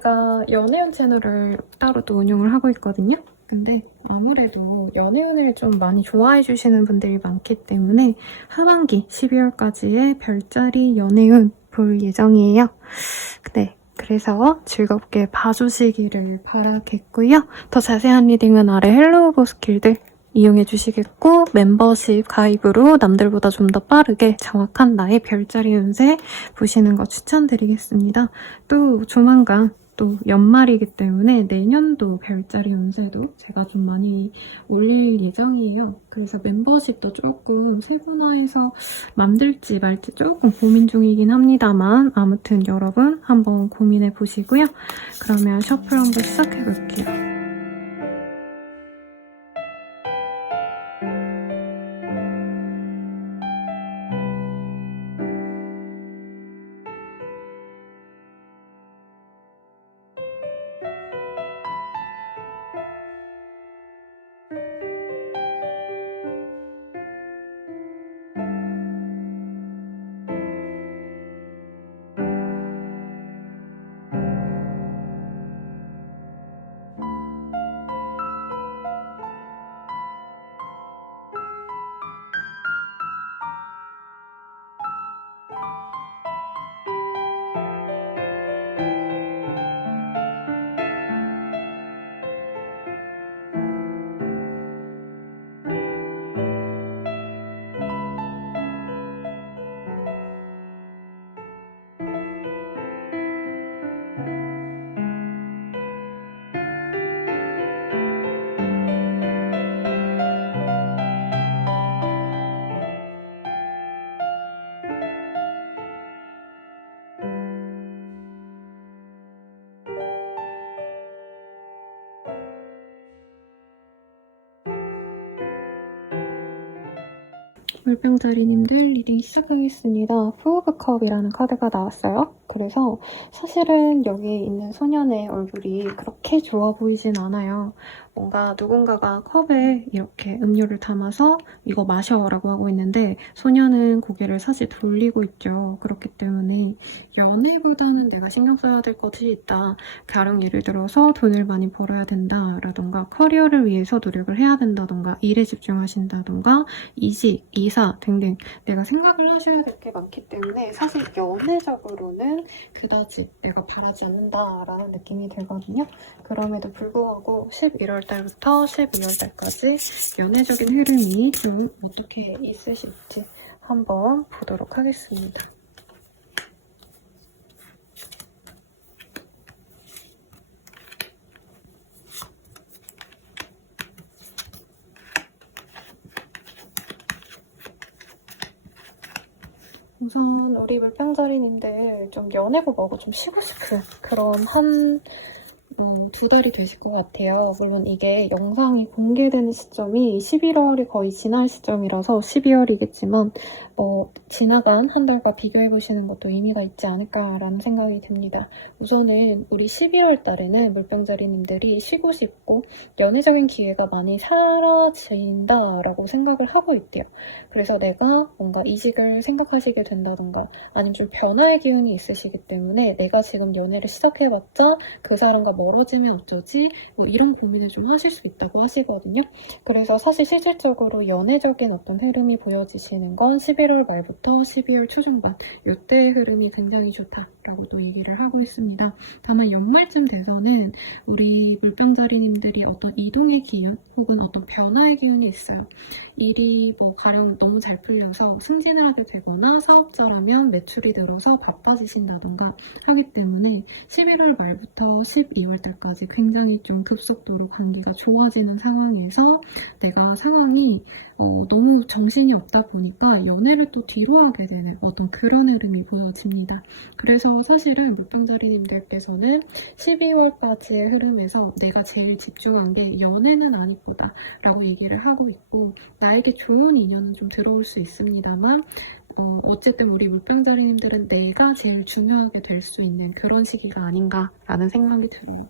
제가 연애운 채널을 따로 또 운영을 하고 있거든요. 근데 아무래도 연애운을 좀 많이 좋아해 주시는 분들이 많기 때문에 하반기 12월까지의 별자리 연애운 볼 예정이에요. 네, 그래서 즐겁게 봐주시기를 바라겠고요. 더 자세한 리딩은 아래 헬로우보스킬들 이용해 주시겠고, 멤버십 가입으로 남들보다 좀 더 빠르게 정확한 나의 별자리 운세 보시는 거 추천드리겠습니다. 또 조만간 또 연말이기 때문에 내년도 별자리 운세도 제가 좀 많이 올릴 예정이에요. 그래서 멤버십도 조금 세분화해서 만들지 말지 조금 고민 중이긴 합니다만, 아무튼 여러분 한번 고민해 보시고요. 그러면 셔플 한번 시작해 볼게요. 물병자리님들 리딩 시작하겠습니다. 푸 오브 컵이라는 카드가 나왔어요. 그래서 사실은 여기 있는 소년의 얼굴이 그렇게 좋아 보이진 않아요. 뭔가 누군가가 컵에 이렇게 음료를 담아서 이거 마셔라고 하고 있는데 소년은 고개를 사실 돌리고 있죠. 그렇기 때문에 연애보다는 내가 신경 써야 될 것이 있다. 가령 예를 들어서 돈을 많이 벌어야 된다라던가 커리어를 위해서 노력을 해야 된다던가 일에 집중하신다던가 이직, 이사 등등 내가 생각을 하셔야 될 게 많기 때문에 사실 연애적으로는 그다지 내가 바라지 않는다라는 느낌이 들거든요. 그럼에도 불구하고 11월 달부터 12월 달까지 연애적인 흐름이 좀 어떻게 있으실지 한번 보도록 하겠습니다. 우선 우리 물병자리님들 좀 연애고 뭐고 좀 쉬고 싶은 그런 두 달이 되실 것 같아요. 물론 이게 영상이 공개되는 시점이 11월이 거의 지날 시점이라서 12월이겠지만 지나간 한 달과 비교해보시는 것도 의미가 있지 않을까라는 생각이 듭니다. 우선은 우리 11월 달에는 물병자리님들이 쉬고 싶고 연애적인 기회가 많이 사라진다라고 생각을 하고 있대요. 그래서 내가 뭔가 이직을 생각하시게 된다던가 아니면 좀 변화의 기운이 있으시기 때문에 내가 지금 연애를 시작해봤자 그 사람과 멀어지면 어쩌지? 뭐 이런 고민을 좀 하실 수 있다고 하시거든요. 그래서 사실 실질적으로 연애적인 어떤 흐름이 보여지시는 건 11월 말부터 12월 초중반 이때의 흐름이 굉장히 좋다라고 또 얘기를 하고 있습니다. 다만 연말쯤 돼서는 우리 물병자리님들이 어떤 이동의 기운 혹은 어떤 변화의 기운이 있어요. 일이 가령 너무 잘 풀려서 승진을 하게 되거나 사업자라면 매출이 늘어서 바빠지신다던가 하기 때문에 11월 말부터 12월 달까지 굉장히 좀 급속도로 관계가 좋아지는 상황에서 내가 상황이 너무 정신이 없다 보니까 연애를 또 뒤로 하게 되는 어떤 그런 흐름이 보여집니다. 그래서 사실은 물병자리님들께서는 12월까지의 흐름에서 내가 제일 집중한 게 연애는 아닐 거다 라고 얘기를 하고 있고 나에게 좋은 인연은 좀 들어올 수 있습니다만 어쨌든 우리 물병자리님들은 내가 제일 중요하게 될 수 있는 그런 시기가 아닌가라는 생각이 들어요.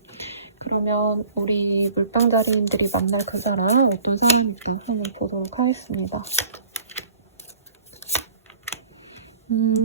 그러면 우리 물병자리님들이 만날 그 사람은 어떤 사람일까 한번 보도록 하겠습니다.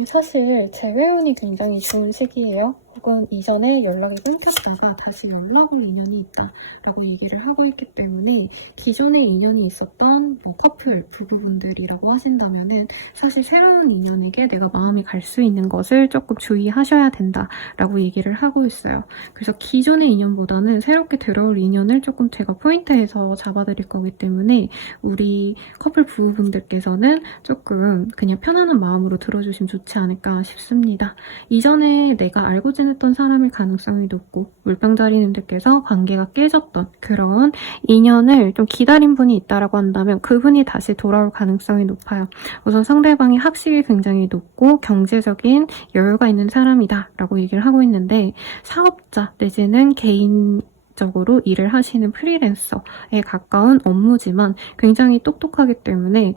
사실 재회운이 굉장히 좋은 시기예요. 혹은 이전에 연락이 끊겼다가 다시 연락 올 인연이 있다라고 얘기를 하고 있기 때문에 기존에 인연이 있었던 뭐 커플, 부부분들이라고 하신다면은 사실 새로운 인연에게 내가 마음이 갈 수 있는 것을 조금 주의하셔야 된다라고 얘기를 하고 있어요. 그래서 기존의 인연보다는 새롭게 들어올 인연을 조금 제가 포인트에서 잡아드릴 거기 때문에 우리 커플 부부분들께서는 조금 그냥 편안한 마음으로 들어주시면 좋지 않을까 싶습니다. 이전에 내가 알고 지냈던 사람일 가능성이 높고 물병자리님들께서 관계가 깨졌던 그런 인연을 좀 기다린 분이 있다라고 한다면 그분이 다시 돌아올 가능성이 높아요. 우선 상대방이 학식이 굉장히 높고 경제적인 여유가 있는 사람이다 라고 얘기를 하고 있는데 사업자 내지는 개인적으로 일을 하시는 프리랜서에 가까운 업무지만 굉장히 똑똑하기 때문에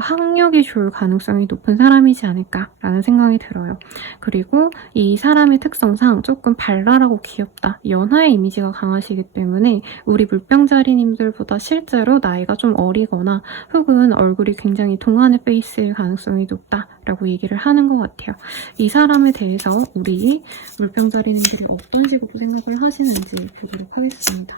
학력이 좋을 가능성이 높은 사람이지 않을까라는 생각이 들어요. 그리고 이 사람의 특성상 조금 발랄하고 귀엽다. 연하의 이미지가 강하시기 때문에 우리 물병자리님들보다 실제로 나이가 좀 어리거나 혹은 얼굴이 굉장히 동안의 페이스일 가능성이 높다라고 얘기를 하는 것 같아요. 이 사람에 대해서 우리 물병자리님들이 어떤 식으로 생각을 하시는지 보도록 하겠습니다.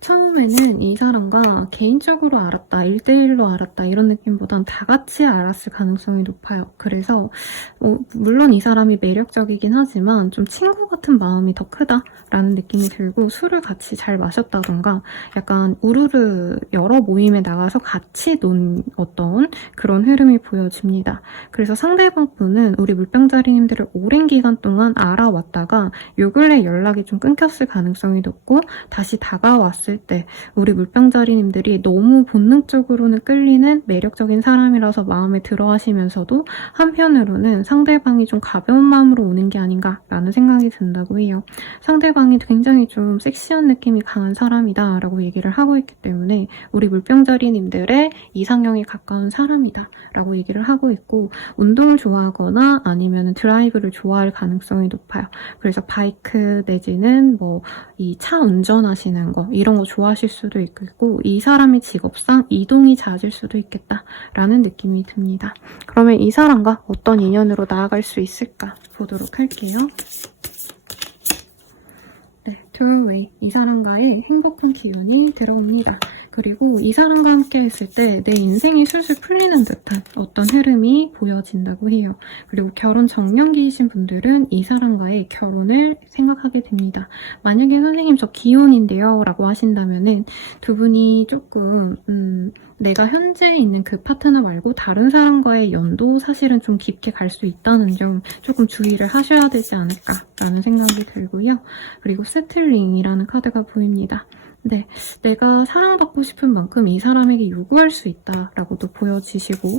처음에는 이 사람과 개인적으로 알았다, 1대1로 알았다 이런 느낌보단 다 같이 알았을 가능성이 높아요. 그래서 물론 이 사람이 매력적이긴 하지만 좀 친구 같은 마음이 더 크다라는 느낌이 들고 술을 같이 잘 마셨다던가 약간 우르르 여러 모임에 나가서 같이 논 어떤 그런 흐름이 보여집니다. 그래서 상대방 분은 우리 물병자리님들을 오랜 기간 동안 알아왔다가 요 근래 연락이 좀 끊겼을 가능성이 높고 다시 다가왔을 때 우리 물병자리님들이 너무 본능적으로는 끌리는 매력적인 사람이라서 마음에 들어 하시면서도 한편으로는 상대방이 좀 가벼운 마음으로 오는 게 아닌가라는 생각이 든다고 해요. 상대방이 굉장히 좀 섹시한 느낌이 강한 사람이다 라고 얘기를 하고 있기 때문에 우리 물병자리님들의 이상형에 가까운 사람이다 라고 얘기를 하고 있고 운동을 좋아하거나 아니면 드라이브를 좋아할 가능성이 높아요. 그래서 바이크 내지는 뭐 이 차 운전하시는 거 이런 거 좋아하실 수도 있고 이 사람의 직업상 이동이 잦을 수도 있겠다라는 느낌이 듭니다. 그러면 이 사람과 어떤 인연으로 나아갈 수 있을까 보도록 할게요. 네, 도어웨이 이 사람과의 행복한 기운이 들어옵니다. 그리고 이 사람과 함께 했을 때 내 인생이 술술 풀리는 듯한 어떤 흐름이 보여진다고 해요. 그리고 결혼 정년기이신 분들은 이 사람과의 결혼을 생각하게 됩니다. 만약에 선생님 저 기혼인데요 라고 하신다면은 두 분이 조금 내가 현재 있는 그 파트너 말고 다른 사람과의 연도 사실은 좀 깊게 갈 수 있다는 점 조금 주의를 하셔야 되지 않을까라는 생각이 들고요. 그리고 세틀링이라는 카드가 보입니다. 네, 내가 사랑받고 싶은 만큼 이 사람에게 요구할 수 있다라고도 보여지시고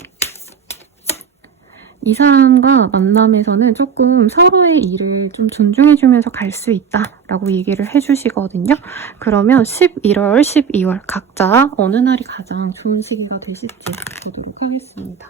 이 사람과 만남에서는 조금 서로의 일을 좀 존중해주면서 갈 수 있다라고 얘기를 해주시거든요. 그러면 11월, 12월 각자 어느 날이 가장 좋은 시기가 되실지 보도록 하겠습니다.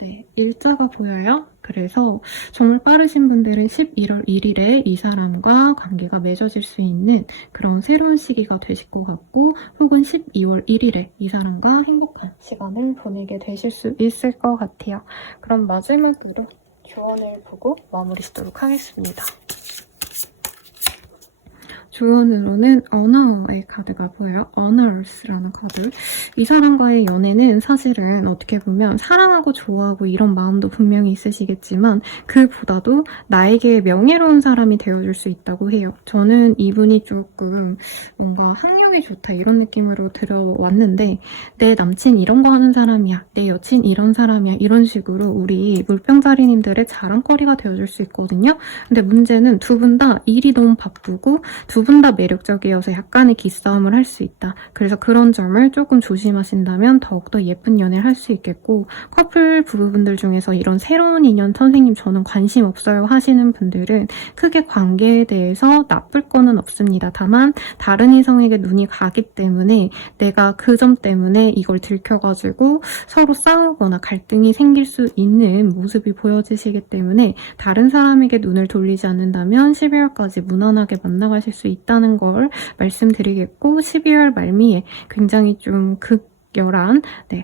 네, 일자가 보여요. 그래서 정말 빠르신 분들은 11월 1일에 이 사람과 관계가 맺어질 수 있는 그런 새로운 시기가 되실 것 같고 혹은 12월 1일에 이 사람과 행복한 시간을 보내게 되실 수 있을 것 같아요. 그럼 마지막으로 조언을 보고 마무리 짓도록 하겠습니다. 조언으로는 언어의 카드가 보여요. Honors라는 카드. 이 사람과의 연애는 사실은 어떻게 보면 사랑하고 좋아하고 이런 마음도 분명히 있으시겠지만 그보다도 나에게 명예로운 사람이 되어줄 수 있다고 해요. 저는 이분이 조금 뭔가 학력이 좋다 이런 느낌으로 들어왔는데 내 남친 이런 거 하는 사람이야. 내 여친 이런 사람이야. 이런 식으로 우리 물병자리님들의 자랑거리가 되어줄 수 있거든요. 근데 문제는 두 분 다 일이 너무 바쁘고 두 분 다 매력적이어서 약간의 기싸움을 할 수 있다. 그래서 그런 점을 조금 조심하신다면 더욱더 예쁜 연애를 할 수 있겠고 커플 부부분들 중에서 이런 새로운 인연 선생님 저는 관심 없어요 하시는 분들은 크게 관계에 대해서 나쁠 거는 없습니다. 다만 다른 이성에게 눈이 가기 때문에 내가 그 점 때문에 이걸 들켜가지고 서로 싸우거나 갈등이 생길 수 있는 모습이 보여지시기 때문에 다른 사람에게 눈을 돌리지 않는다면 12월까지 무난하게 만나가실 수 있다는 걸 말씀드리겠고 12월 말미에 굉장히 좀 강렬한,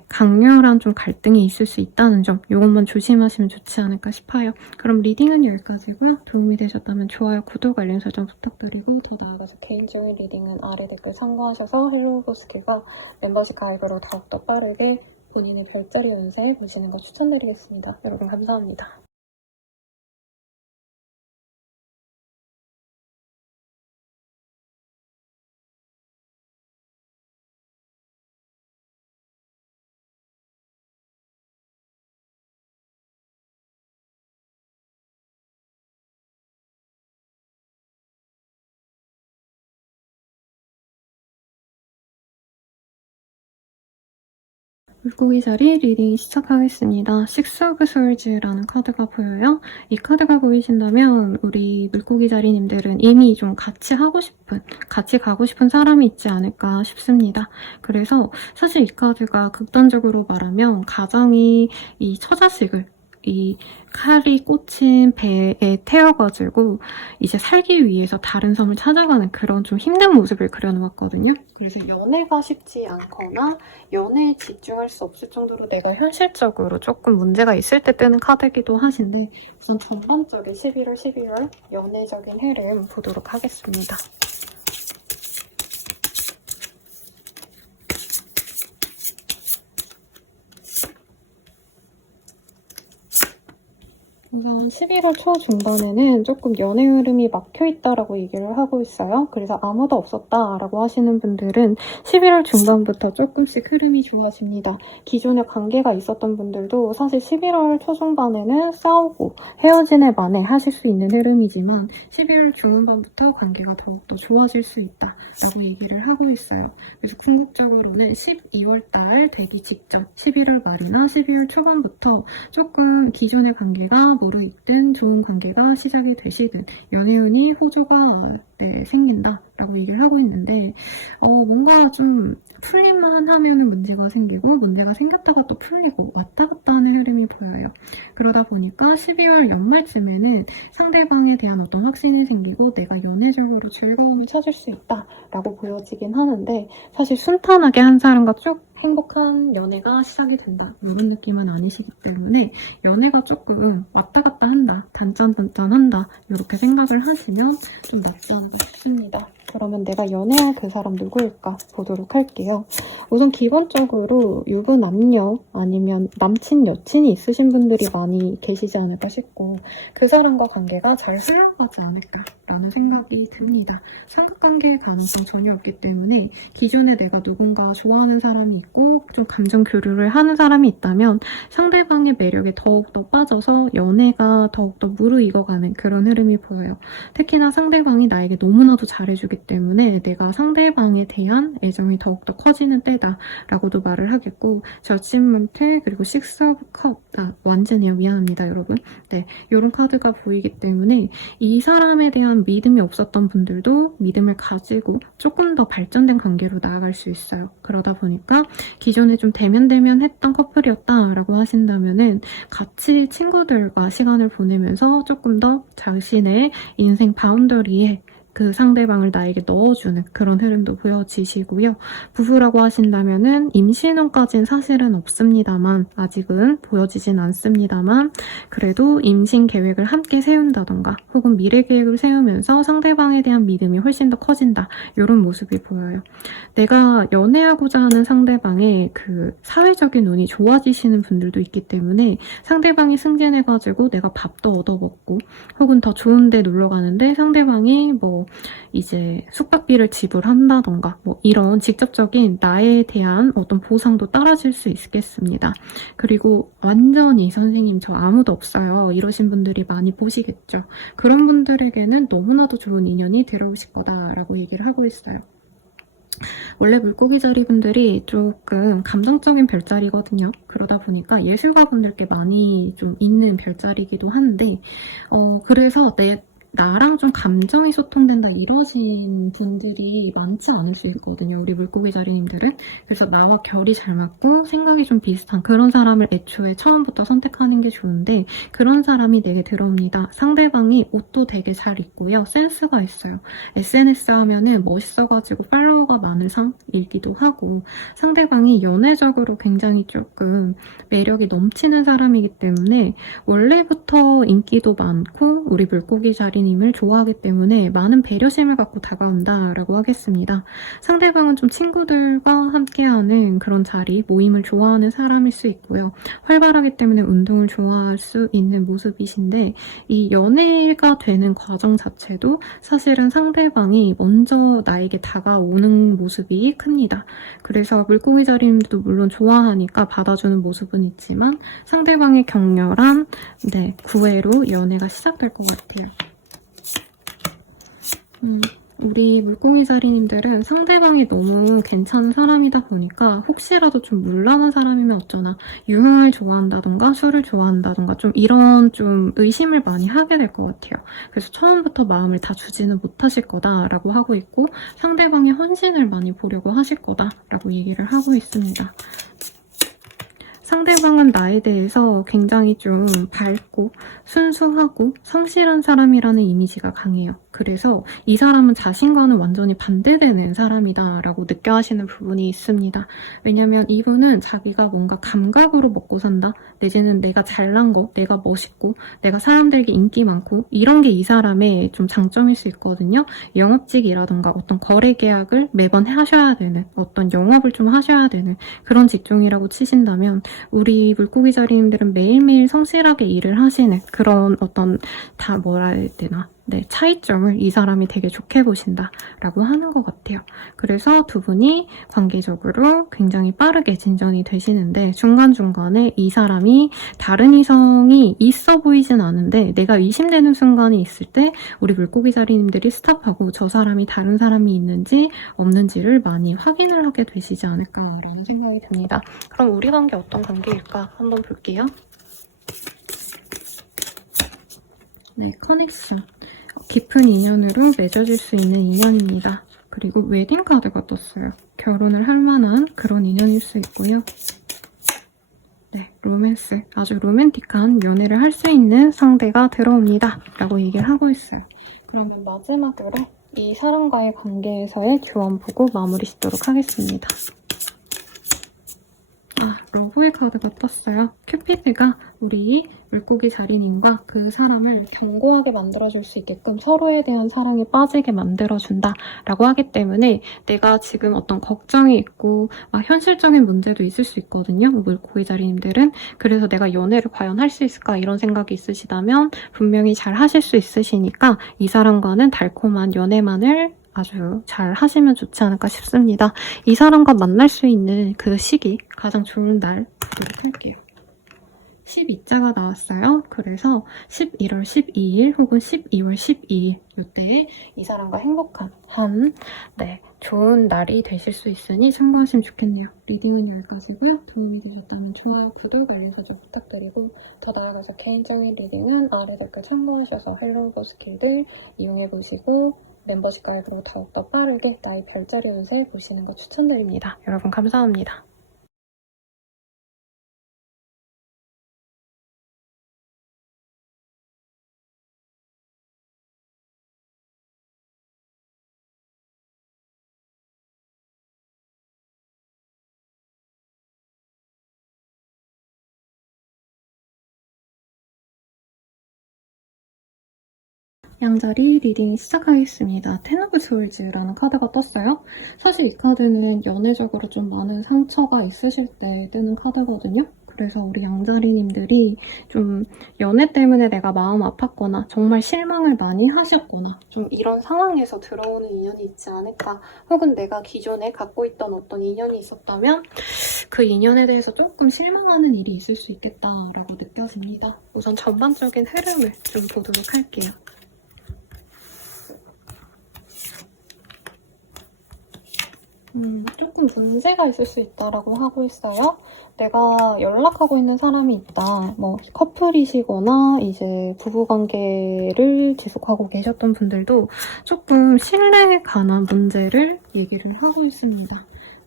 강렬한 좀 갈등이 있을 수 있다는 점, 이것만 조심하시면 좋지 않을까 싶어요. 그럼 리딩은 여기까지고요. 도움이 되셨다면 좋아요, 구독, 알림 설정 부탁드리고, 더 나아가서 개인적인 리딩은 아래 댓글 참고하셔서 헬로우보스키가 멤버십 가입으로 더욱더 빠르게 본인의 별자리 운세 보시는 거 추천드리겠습니다. 여러분 감사합니다. 물고기 자리 리딩 시작하겠습니다. 식스 오브 소울즈라는 카드가 보여요. 이 카드가 보이신다면 우리 물고기 자리님들은 이미 좀 같이 가고 싶은 사람이 있지 않을까 싶습니다. 그래서 사실 이 카드가 극단적으로 말하면 가장이 이 처자식을 이 칼이 꽂힌 배에 태워가지고 이제 살기 위해서 다른 섬을 찾아가는 그런 좀 힘든 모습을 그려놓았거든요. 그래서 연애가 쉽지 않거나 연애에 집중할 수 없을 정도로 내가 현실적으로 조금 문제가 있을 때 뜨는 카드이기도 하신데 우선 전반적인 11월, 12월 연애적인 흐름 보도록 하겠습니다. 우선 11월 초 중반에는 조금 연애 흐름이 막혀있다라고 얘기를 하고 있어요. 그래서 아무도 없었다라고 하시는 분들은 11월 중반부터 조금씩 흐름이 좋아집니다. 기존에 관계가 있었던 분들도 사실 11월 초중반에는 싸우고 헤어지네 마네 하실 수 있는 흐름이지만 11월 중반부터 관계가 더욱더 좋아질 수 있다라고 얘기를 하고 있어요. 그래서 궁극적으로는 12월달 되기 직전 11월 말이나 12월 초반부터 조금 기존의 관계가 무르익든 좋은 관계가 시작이 되시든 연애운이 호조가 생긴다라고 얘기를 하고 있는데 뭔가 좀 풀릴만 하면은 문제가 생기고 문제가 생겼다가 또 풀리고 왔다 갔다 하는 흐름이 보여요. 그러다 보니까 12월 연말쯤에는 상대방에 대한 어떤 확신이 생기고 내가 연애적으로 즐거움을 찾을 수 있다라고 보여지긴 하는데 사실 순탄하게 한 사람과 쭉 행복한 연애가 시작이 된다 이런 느낌은 아니시기 때문에 연애가 조금 왔다 갔다 한다 단짠단짠한다 이렇게 생각을 하시면 좀 낫지 않을까 싶습니다. 그러면 내가 연애할 그 사람 누구일까 보도록 할게요. 우선 기본적으로 유부남녀 아니면 남친 여친이 있으신 분들이 많이 계시지 않을까 싶고 그 사람과 관계가 잘 흘러가지 않을까라는 생각이 듭니다. 삼각관계의 가능성 전혀 없기 때문에 기존에 내가 누군가 좋아하는 사람이 있고 좀 감정 교류를 하는 사람이 있다면 상대방의 매력에 더욱더 빠져서 연애가 더욱더 무르익어가는 그런 흐름이 보여요. 특히나 상대방이 나에게 너무나도 잘해주기 때문에 내가 상대방에 대한 애정이 더욱더 커지는 때다라고도 말을 하겠고 저침먼트 그리고 식스 오브 컵 완전해요. 미안합니다 여러분. 이런 카드가 보이기 때문에 이 사람에 대한 믿음이 없었던 분들도 믿음을 가지고 조금 더 발전된 관계로 나아갈 수 있어요. 그러다 보니까 기존에 좀 대면했던 커플이었다라고 하신다면은 같이 친구들과 시간을 보내면서 조금 더 자신의 인생 바운더리에 그 상대방을 나에게 넣어주는 그런 흐름도 보여지시고요. 부부라고 하신다면은 임신운까지는 사실은 없습니다만 아직은 보여지진 않습니다만 그래도 임신 계획을 함께 세운다던가 혹은 미래 계획을 세우면서 상대방에 대한 믿음이 훨씬 더 커진다 이런 모습이 보여요. 내가 연애하고자 하는 상대방의 그 사회적인 운이 좋아지시는 분들도 있기 때문에 상대방이 승진해가지고 내가 밥도 얻어먹고 혹은 더 좋은 데 놀러 가는데 상대방이 이제 숙박비를 지불한다던가 이런 직접적인 나에 대한 어떤 보상도 따라질 수 있겠습니다. 그리고 완전히 선생님 저 아무도 없어요 이러신 분들이 많이 보시겠죠. 그런 분들에게는 너무나도 좋은 인연이 들어오실 거다라고 얘기를 하고 있어요. 원래 물고기 자리 분들이 조금 감정적인 별자리거든요. 그러다 보니까 예술가 분들께 많이 좀 있는 별자리이기도 한데 그래서 나랑 좀 감정이 소통된다 이러신 분들이 많지 않을 수 있거든요. 우리 물고기 자리님들은. 그래서 나와 결이 잘 맞고 생각이 좀 비슷한 그런 사람을 애초에 처음부터 선택하는 게 좋은데 그런 사람이 내게 들어옵니다. 상대방이 옷도 되게 잘 입고요. 센스가 있어요. SNS 하면은 멋있어가지고 팔로워가 많은 상이기도 하고 상대방이 연애적으로 굉장히 조금 매력이 넘치는 사람이기 때문에 원래부터 인기도 많고 우리 물고기 자리님을 좋아하기 때문에 많은 배려심을 갖고 다가온다라고 하겠습니다. 상대방은 좀 친구들과 함께하는 그런 자리, 모임을 좋아하는 사람일 수 있고요. 활발하기 때문에 운동을 좋아할 수 있는 모습이신데 이 연애가 되는 과정 자체도 사실은 상대방이 먼저 나에게 다가오는 모습이 큽니다. 그래서 물고기 자리님도 물론 좋아하니까 받아주는 모습은 있지만 상대방의 격렬한 구애로 연애가 시작될 것 같아요. 우리 물고기 자리님들은 상대방이 너무 괜찮은 사람이다 보니까 혹시라도 좀 물란한 사람이면 어쩌나 유흥을 좋아한다던가 술을 좋아한다던가 좀 이런 좀 의심을 많이 하게 될 것 같아요. 그래서 처음부터 마음을 다 주지는 못하실 거다라고 하고 있고 상대방의 헌신을 많이 보려고 하실 거다라고 얘기를 하고 있습니다. 상대방은 나에 대해서 굉장히 좀 밝고 순수하고 성실한 사람이라는 이미지가 강해요. 그래서 이 사람은 자신과는 완전히 반대되는 사람이다 라고 느껴 하시는 부분이 있습니다. 왜냐면 이분은 자기가 뭔가 감각으로 먹고 산다, 내지는 내가 잘난 거, 내가 멋있고 내가 사람들에게 인기 많고 이런 게 이 사람의 좀 장점일 수 있거든요. 영업직이라던가 어떤 거래 계약을 매번 하셔야 되는 어떤 영업을 좀 하셔야 되는 그런 직종이라고 치신다면 우리 물고기 자리님들은 매일매일 성실하게 일을 하시는 그런 어떤 다 뭐라 해야 되나 차이점을 이 사람이 되게 좋게 보신다라고 하는 것 같아요. 그래서 두 분이 관계적으로 굉장히 빠르게 진전이 되시는데 중간중간에 이 사람이 다른 이성이 있어 보이진 않은데 내가 의심되는 순간이 있을 때 우리 물고기 자리님들이 스탑하고 저 사람이 다른 사람이 있는지 없는지를 많이 확인을 하게 되시지 않을까라는 생각이 듭니다. 그럼 우리 관계 어떤 관계일까 한번 볼게요. 커넥션. 깊은 인연으로 맺어질 수 있는 인연입니다. 그리고 웨딩 카드가 떴어요. 결혼을 할 만한 그런 인연일 수 있고요. 로맨스. 아주 로맨틱한 연애를 할 수 있는 상대가 들어옵니다. 라고 얘기를 하고 있어요. 그러면 마지막으로 이 사람과의 관계에서의 교환 보고 마무리 짓도록 하겠습니다. 러브의 카드가 떴어요. 큐피드가 우리 물고기 자리님과 그 사람을 견고하게 만들어줄 수 있게끔 서로에 대한 사랑에 빠지게 만들어준다 라고 하기 때문에 내가 지금 어떤 걱정이 있고 현실적인 문제도 있을 수 있거든요. 물고기 자리님들은. 그래서 내가 연애를 과연 할 수 있을까 이런 생각이 있으시다면 분명히 잘 하실 수 있으시니까 이 사람과는 달콤한 연애만을 아주 잘 하시면 좋지 않을까 싶습니다. 이 사람과 만날 수 있는 그 시기, 가장 좋은 날 보도록 할게요. 12자가 나왔어요. 그래서 11월 12일 혹은 12월 12일 이때에 이 사람과 행복한 좋은 날이 되실 수 있으니 참고하시면 좋겠네요. 리딩은 여기까지고요. 도움이 되셨다면 좋아요, 구독, 알림 설정 부탁드리고 더 나아가서 개인적인 리딩은 아래 댓글 참고하셔서 헬로우 스킬들 이용해보시고 멤버십 가입으로 더욱더 빠르게 나의 별자리 운세 보시는 거 추천드립니다. 여러분 감사합니다. 양자리 리딩 시작하겠습니다. 텐 오브 소울즈라는 카드가 떴어요. 사실 이 카드는 연애적으로 좀 많은 상처가 있으실 때 뜨는 카드거든요. 그래서 우리 양자리님들이 좀 연애 때문에 내가 마음 아팠거나 정말 실망을 많이 하셨거나 좀 이런 상황에서 들어오는 인연이 있지 않을까, 혹은 내가 기존에 갖고 있던 어떤 인연이 있었다면 그 인연에 대해서 조금 실망하는 일이 있을 수 있겠다라고 느껴집니다. 우선 전반적인 흐름을 좀 보도록 할게요. 조금 문제가 있을 수 있다라고 하고 있어요. 내가 연락하고 있는 사람이 있다. 뭐 커플이시거나 이제 부부관계를 지속하고 계셨던 분들도 조금 신뢰에 관한 문제를 얘기를 하고 있습니다.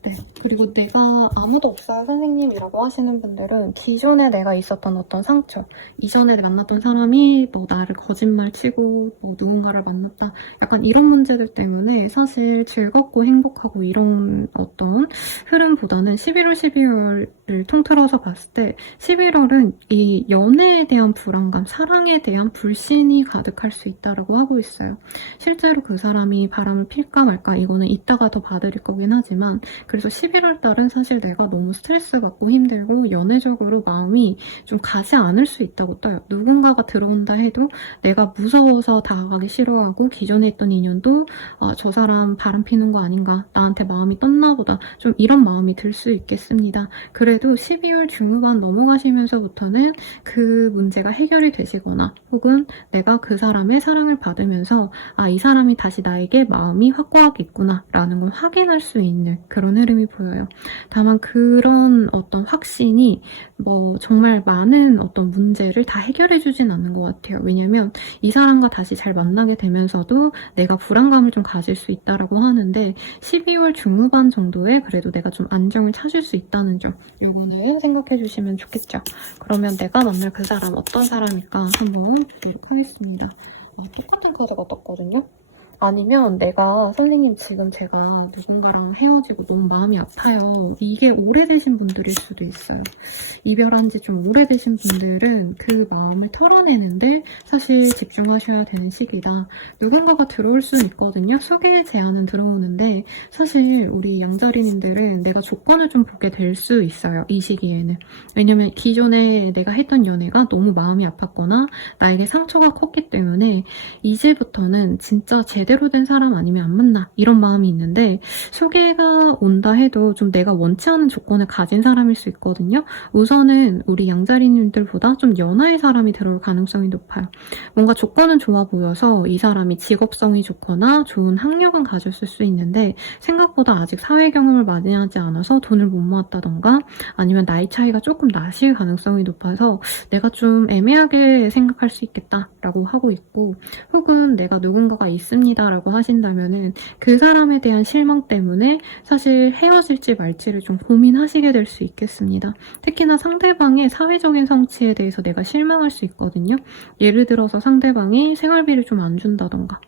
네. 그리고 내가 아무도 없어요 선생님이라고 하시는 분들은 기존에 내가 있었던 어떤 상처, 이전에 만났던 사람이 뭐 나를 거짓말 치고 뭐 누군가를 만났다, 약간 이런 문제들 때문에 사실 즐겁고 행복하고 이런 어떤 흐름보다는 11월, 12월을 통틀어서 봤을 때 11월은 이 연애에 대한 불안감, 사랑에 대한 불신이 가득할 수 있다고 하고 있어요. 실제로 그 사람이 바람을 필까 말까 이거는 이따가 더 봐드릴 거긴 하지만, 그래서 11월 달은 사실 내가 너무 스트레스 받고 힘들고 연애적으로 마음이 좀 가지 않을 수 있다고 떠요. 누군가가 들어온다 해도 내가 무서워서 다가가기 싫어하고, 기존에 있던 인연도 저 사람 바람 피는 거 아닌가, 나한테 마음이 떴나 보다, 좀 이런 마음이 들 수 있겠습니다. 그래도 12월 중후반 넘어가시면서부터는 그 문제가 해결이 되시거나, 혹은 내가 그 사람의 사랑을 받으면서 이 사람이 다시 나에게 마음이 확고하게 있구나 라는 걸 확인할 수 있는 그런 흐름이 보여요. 다만 그런 어떤 확신이 뭐 정말 많은 어떤 문제를 다 해결해주진 않는 것 같아요. 왜냐면 이 사람과 다시 잘 만나게 되면서도 내가 불안감을 좀 가질 수 있다라고 하는데, 12월 중후반 정도에 그래도 내가 좀 안정을 찾을 수 있다는 점, 이거는 생각해 주시면 좋겠죠. 그러면 내가 만날 그 사람 어떤 사람일까 한번 보도록 하겠습니다. 똑같은 카드가 떴거든요. 아니면 내가 선생님 지금 제가 누군가랑 헤어지고 너무 마음이 아파요. 이게 오래되신 분들일 수도 있어요. 이별한 지 좀 오래되신 분들은 그 마음을 털어내는데 사실 집중하셔야 되는 시기다. 누군가가 들어올 수는 있거든요. 소개 제안은 들어오는데 사실 우리 양자리님들은 내가 조건을 좀 보게 될 수 있어요. 이 시기에는. 왜냐면 기존에 내가 했던 연애가 너무 마음이 아팠거나 나에게 상처가 컸기 때문에 이제부터는 진짜 제대로 된 사람 아니면 안 만나, 이런 마음이 있는데, 소개가 온다 해도 좀 내가 원치 않은 조건을 가진 사람일 수 있거든요. 우선은 우리 양자리님들보다 좀 연하의 사람이 들어올 가능성이 높아요. 뭔가 조건은 좋아 보여서 이 사람이 직업성이 좋거나 좋은 학력은 가졌을 수 있는데 생각보다 아직 사회 경험을 많이 하지 않아서 돈을 못 모았다던가, 아니면 나이 차이가 조금 나실 가능성이 높아서 내가 좀 애매하게 생각할 수 있겠다라고 하고 있고, 혹은 내가 누군가가 있습니다 라고 하신다면은 그 사람에 대한 실망 때문에 사실 헤어질지 말지를 좀 고민하시게 될 수 있겠습니다. 특히나 상대방의 사회적인 성취에 대해서 내가 실망할 수 있거든요. 예를 들어서 상대방이 생활비를 좀 안 준다던가,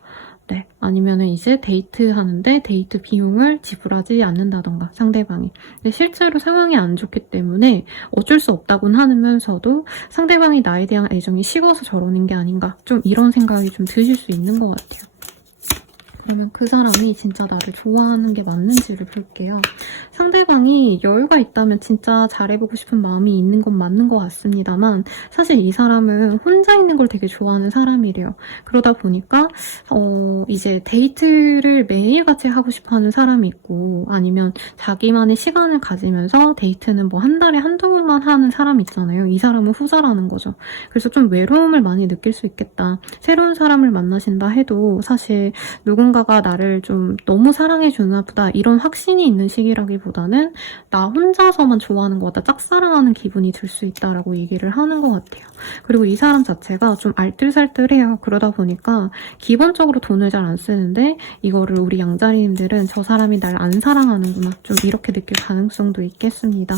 네, 아니면은 이제 데이트하는데 데이트 비용을 지불하지 않는다던가 상대방이. 근데 실제로 상황이 안 좋기 때문에 어쩔 수 없다고는 하면서도 상대방이 나에 대한 애정이 식어서 저러는 게 아닌가, 좀 이런 생각이 좀 드실 수 있는 것 같아요. 그러면 그 사람이 진짜 나를 좋아하는 게 맞는지를 볼게요. 상대방이 여유가 있다면 진짜 잘해보고 싶은 마음이 있는 건 맞는 것 같습니다만, 사실 이 사람은 혼자 있는 걸 되게 좋아하는 사람이래요. 그러다 보니까 이제 데이트를 매일같이 하고 싶어하는 사람이 있고, 아니면 자기만의 시간을 가지면서 데이트는 뭐 한 달에 한두 번만 하는 사람이 있잖아요. 이 사람은 후자라는 거죠. 그래서 좀 외로움을 많이 느낄 수 있겠다. 새로운 사람을 만나신다 해도 사실 누군가가 나를 좀 너무 사랑해주나 보다, 이런 확신이 있는 시기라기보다는 나 혼자서만 좋아하는 것 같다, 짝사랑하는 기분이 들 수 있다라고 얘기를 하는 것 같아요. 그리고 이 사람 자체가 좀 알뜰살뜰해요. 그러다 보니까 기본적으로 돈을 잘 안 쓰는데 이거를 우리 양자리님들은 저 사람이 날 안 사랑하는구나, 좀 이렇게 느낄 가능성도 있겠습니다.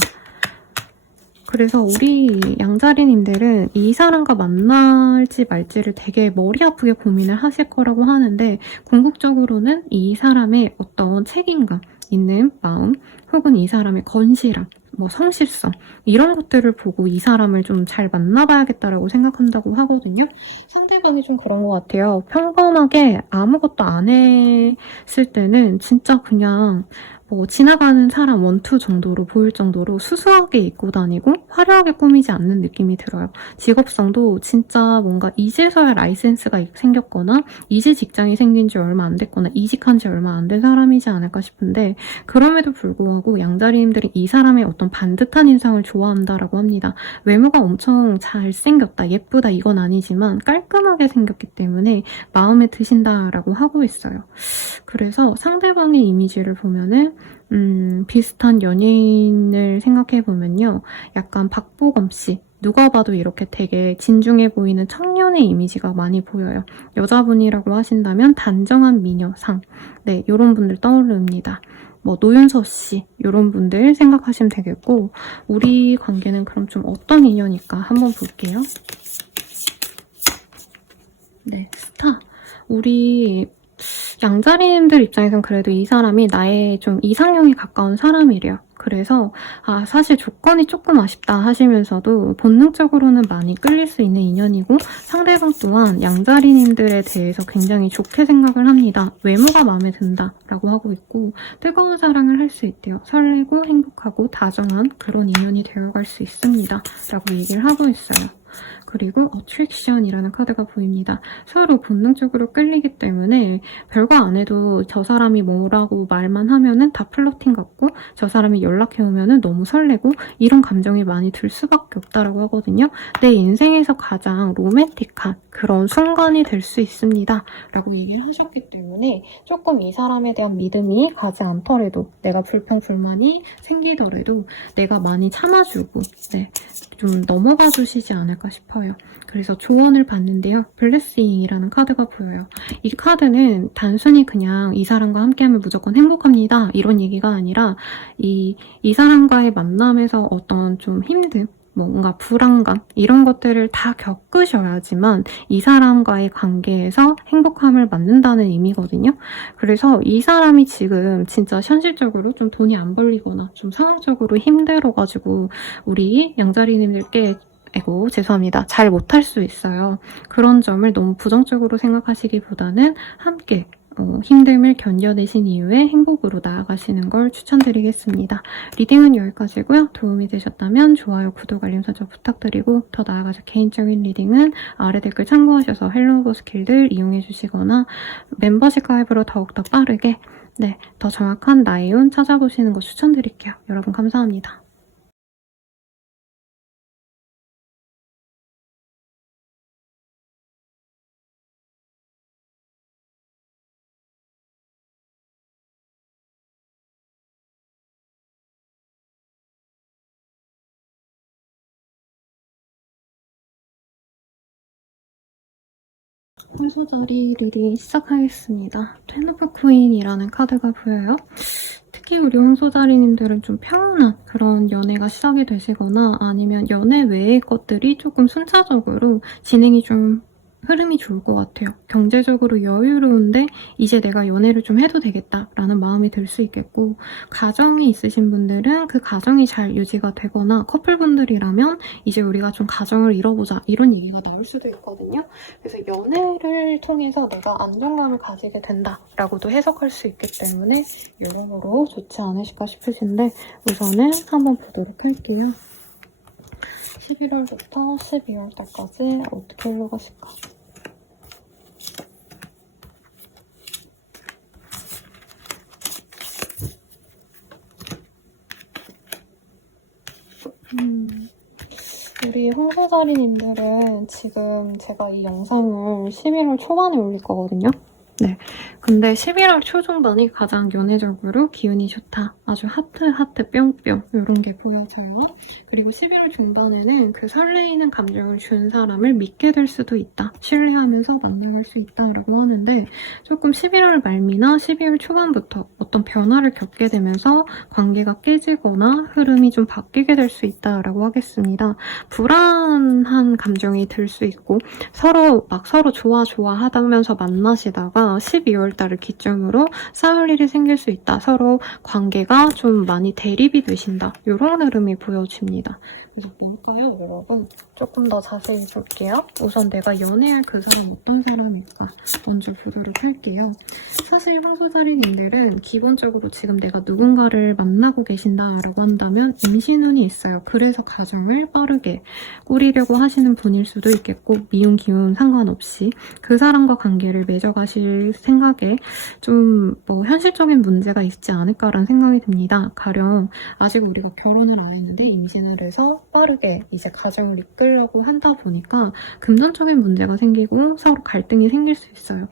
그래서 우리 양자리님들은 이 사람과 만날지 말지를 되게 머리 아프게 고민을 하실 거라고 하는데, 궁극적으로는 이 사람의 어떤 책임감 있는 마음, 혹은 이 사람의 건실함, 뭐 성실성, 이런 것들을 보고 이 사람을 좀 잘 만나봐야겠다라고 생각한다고 하거든요. 상대방이 좀 그런 것 같아요. 평범하게 아무것도 안 했을 때는 진짜 그냥 뭐 지나가는 사람 원투 정도로 보일 정도로 수수하게 입고 다니고 화려하게 꾸미지 않는 느낌이 들어요. 직업성도 진짜 뭔가 이제서야 라이센스가 생겼거나 이제 직장이 생긴 지 얼마 안 됐거나 이직한 지 얼마 안 된 사람이지 않을까 싶은데, 그럼에도 불구하고 양자리님들이 이 사람의 어떤 반듯한 인상을 좋아한다라고 합니다. 외모가 엄청 잘생겼다, 예쁘다 이건 아니지만 깔끔하게 생겼기 때문에 마음에 드신다라고 하고 있어요. 그래서 상대방의 이미지를 보면은 비슷한 연예인을 생각해보면요. 약간 박보검 씨. 누가 봐도 이렇게 되게 진중해 보이는 청년의 이미지가 많이 보여요. 여자분이라고 하신다면 단정한 미녀상. 네, 이런 분들 떠오릅니다. 뭐 노윤서 씨 이런 분들 생각하시면 되겠고 우리 관계는 그럼 좀 어떤 인연일까 한번 볼게요. 네, 스타. 우리 양자리님들 입장에선 그래도 이 사람이 나의 좀 이상형에 가까운 사람이래요. 그래서 사실 조건이 조금 아쉽다 하시면서도 본능적으로는 많이 끌릴 수 있는 인연이고 상대방 또한 양자리님들에 대해서 굉장히 좋게 생각을 합니다. 외모가 마음에 든다 라고 하고 있고 뜨거운 사랑을 할 수 있대요. 설레고 행복하고 다정한 그런 인연이 되어갈 수 있습니다. 라고 얘기를 하고 있어요. 그리고 어트랙션이라는 카드가 보입니다. 서로 본능적으로 끌리기 때문에 별거 안 해도 저 사람이 뭐라고 말만 하면은 다 플러팅 같고 저 사람이 연락해오면은 너무 설레고 이런 감정이 많이 들 수밖에 없다라고 하거든요. 내 인생에서 가장 로맨틱한 그런 순간이 될 수 있습니다. 라고 얘기를 하셨기 때문에 조금 이 사람에 대한 믿음이 가지 않더라도 내가 불평불만이 생기더라도 내가 많이 참아주고 좀 넘어가 주시지 않을까 싶어요. 그래서 조언을 받는데요. 블레싱이라는 카드가 보여요. 이 카드는 단순히 그냥 이 사람과 함께하면 무조건 행복합니다. 이런 얘기가 아니라 이 사람과의 만남에서 어떤 좀 힘듦, 뭔가 불안감 이런 것들을 다 겪으셔야지만 이 사람과의 관계에서 행복함을 만든다는 의미거든요. 그래서 이 사람이 지금 진짜 현실적으로 좀 돈이 안 벌리거나 좀 상황적으로 힘들어가지고 우리 양자리님들께 죄송합니다. 잘 못할 수 있어요. 그런 점을 너무 부정적으로 생각하시기보다는 함께 힘듦을 견뎌내신 이후에 행복으로 나아가시는 걸 추천드리겠습니다. 리딩은 여기까지고요. 도움이 되셨다면 좋아요, 구독, 알림 설정 부탁드리고 더 나아가서 개인적인 리딩은 아래 댓글 참고하셔서 헬로우버 스킬들 이용해주시거나 멤버십 가입으로 더욱더 빠르게 더 정확한 나의 운 찾아보시는 거 추천드릴게요. 여러분 감사합니다. 황소자리 리딩 시작하겠습니다. 10 오브 쿠인이라는 카드가 보여요. 특히 우리 황소자리님들은 좀 평온한 그런 연애가 시작이 되시거나 아니면 연애 외의 것들이 조금 순차적으로 진행이 좀 흐름이 좋을 것 같아요. 경제적으로 여유로운데 이제 내가 연애를 좀 해도 되겠다라는 마음이 들 수 있겠고 가정이 있으신 분들은 그 가정이 잘 유지가 되거나 커플분들이라면 이제 우리가 좀 가정을 이뤄보자 이런 얘기가 나올 수도 있거든요. 그래서 연애를 통해서 내가 안정감을 가지게 된다라고도 해석할 수 있기 때문에 여러모로 좋지 않으실까 싶으신데 우선은 한번 보도록 할게요. 11월부터 12월달까지 어떻게 흘러가실까? 우리 홍소자리님들은 지금 제가 이 영상을 11월 초반에 올릴 거거든요. 근데 11월 초중반이 가장 연애적으로 기운이 좋다. 아주 하트 뿅뿅 이런 게 보여져요. 그리고 11월 중반에는 그 설레이는 감정을 준 사람을 믿게 될 수도 있다. 신뢰하면서 만나갈 수 있다라고 하는데 조금 11월 말미나 12월 초반부터 어떤 변화를 겪게 되면서 관계가 깨지거나 흐름이 좀 바뀌게 될 수 있다라고 하겠습니다. 불안한 감정이 들 수 있고 서로 좋아 하다면서 만나시다가 12월 달을 기점으로 싸울 일이 생길 수 있다. 서로 관계가 좀 많이 대립이 되신다. 이런 흐름이 보여집니다. 그래서 뭘까요, 여러분? 조금 더 자세히 볼게요. 우선 내가 연애할 그 사람 어떤 사람일까 먼저 보도록 할게요. 사실 황소자리님들은 기본적으로 지금 내가 누군가를 만나고 계신다라고 한다면 임신운이 있어요. 그래서 가정을 빠르게 꾸리려고 하시는 분일 수도 있겠고 미운 기운 상관없이 그 사람과 관계를 맺어가실 생각에 좀 뭐 현실적인 문제가 있지 않을까라는 생각이 듭니다. 가령 아직 우리가 결혼을 안 했는데 임신을 해서 빠르게 이제 가정을 이끌려고 한다 보니까 금전적인 문제가 생기고 서로 갈등이 생길 수 있어요.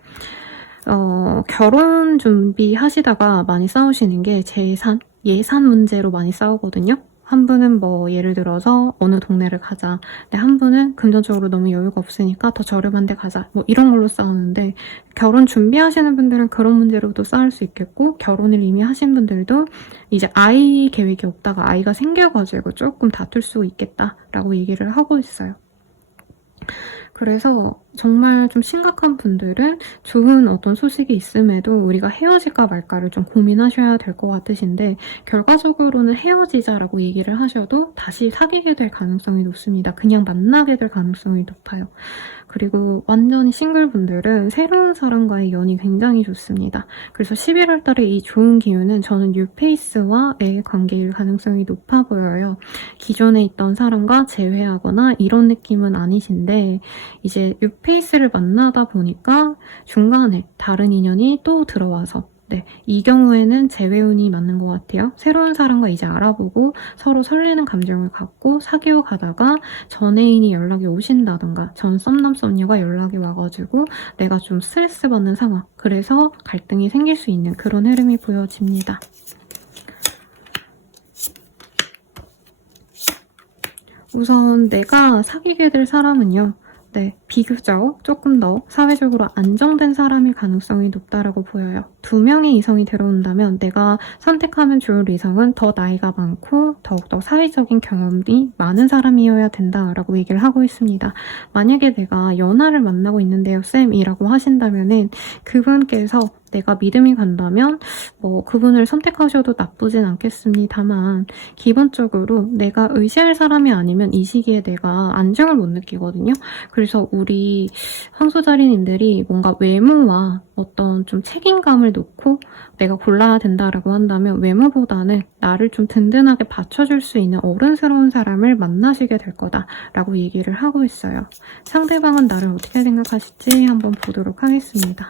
결혼 준비하시다가 많이 싸우시는 게 예산 문제로 많이 싸우거든요. 한 분은 뭐 예를 들어서 어느 동네를 가자. 근데 한 분은 금전적으로 너무 여유가 없으니까 더 저렴한 데 가자. 뭐 이런 걸로 싸우는데 결혼 준비하시는 분들은 그런 문제로도 싸울 수 있겠고 결혼을 이미 하신 분들도 이제 아이 계획이 없다가 아이가 생겨가지고 조금 다툴 수 있겠다라고 얘기를 하고 있어요. 그래서 정말 좀 심각한 분들은 좋은 어떤 소식이 있음에도 우리가 헤어질까 말까를 좀 고민하셔야 될 것 같으신데 결과적으로는 헤어지자라고 얘기를 하셔도 다시 사귀게 될 가능성이 높습니다. 그냥 만나게 될 가능성이 높아요. 그리고 완전히 싱글분들은 새로운 사람과의 연이 굉장히 좋습니다. 그래서 11월 달에 이 좋은 기운은 저는 뉴페이스와의 관계일 가능성이 높아 보여요. 기존에 있던 사람과 재회하거나 이런 느낌은 아니신데 이제 뉴페이스를 만나다 보니까 중간에 다른 인연이 또 들어와서 이 경우에는 재회운이 맞는 것 같아요. 새로운 사람과 이제 알아보고 서로 설레는 감정을 갖고 사귀어 가다가 전 애인이 연락이 오신다던가 전 썸남 썸녀가 연락이 와가지고 내가 좀 스트레스 받는 상황, 그래서 갈등이 생길 수 있는 그런 흐름이 보여집니다. 우선 내가 사귀게 될 사람은요. 비교적 조금 더 사회적으로 안정된 사람일 가능성이 높다라고 보여요. 2명의 이성이 들어온다면 내가 선택하면 좋을 이성은 더 나이가 많고 더욱더 사회적인 경험이 많은 사람이어야 된다라고 얘기를 하고 있습니다. 만약에 내가 연하를 만나고 있는데요, 쌤이라고 하신다면은 그분께서 내가 믿음이 간다면 뭐 그분을 선택하셔도 나쁘진 않겠습니다만 기본적으로 내가 의지할 사람이 아니면 이 시기에 내가 안정을 못 느끼거든요. 그래서 우리 황소자리님들이 뭔가 외모와 어떤 좀 책임감을 놓고 내가 골라야 된다라고 한다면 외모보다는 나를 좀 든든하게 받쳐줄 수 있는 어른스러운 사람을 만나시게 될 거다라고 얘기를 하고 있어요. 상대방은 나를 어떻게 생각하실지 한번 보도록 하겠습니다.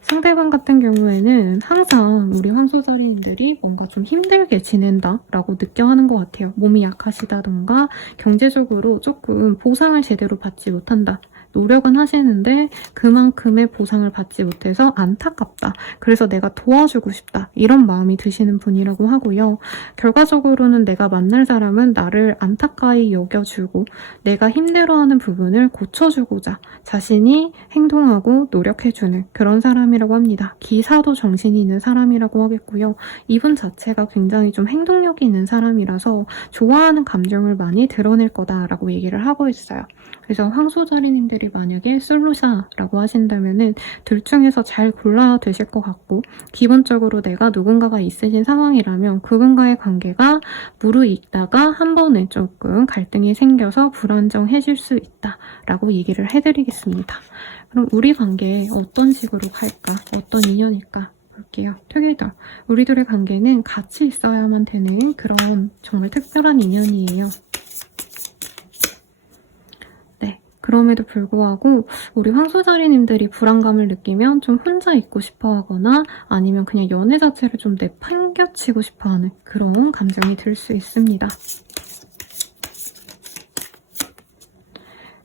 상대방 같은 경우에는 항상 우리 황소자리님들이 뭔가 좀 힘들게 지낸다라고 느껴하는 것 같아요. 몸이 약하시다던가 경제적으로 조금 보상을 제대로 받지 못한다. 노력은 하시는데 그만큼의 보상을 받지 못해서 안타깝다. 그래서 내가 도와주고 싶다. 이런 마음이 드시는 분이라고 하고요. 결과적으로는 내가 만날 사람은 나를 안타까이 여겨주고 내가 힘들어하는 부분을 고쳐주고자 자신이 행동하고 노력해주는 그런 사람이라고 합니다. 기사도 정신이 있는 사람이라고 하겠고요. 이분 자체가 굉장히 좀 행동력이 있는 사람이라서 좋아하는 감정을 많이 드러낼 거다라고 얘기를 하고 있어요. 그래서 황소자리님들이 만약에 솔로샤라고 하신다면은 둘 중에서 잘 골라야 되실 것 같고 기본적으로 내가 누군가가 있으신 상황이라면 그분과의 관계가 무르익다가 한 번에 조금 갈등이 생겨서 불안정해질 수 있다라고 얘기를 해드리겠습니다. 그럼 우리 관계 어떤 식으로 갈까? 어떤 인연일까? 볼게요. together. 우리 둘의 관계는 같이 있어야만 되는 그런 정말 특별한 인연이에요. 그럼에도 불구하고 우리 황소자리님들이 불안감을 느끼면 좀 혼자 있고 싶어 하거나 아니면 그냥 연애 자체를 좀 내팽겨치고 싶어 하는 그런 감정이 들 수 있습니다.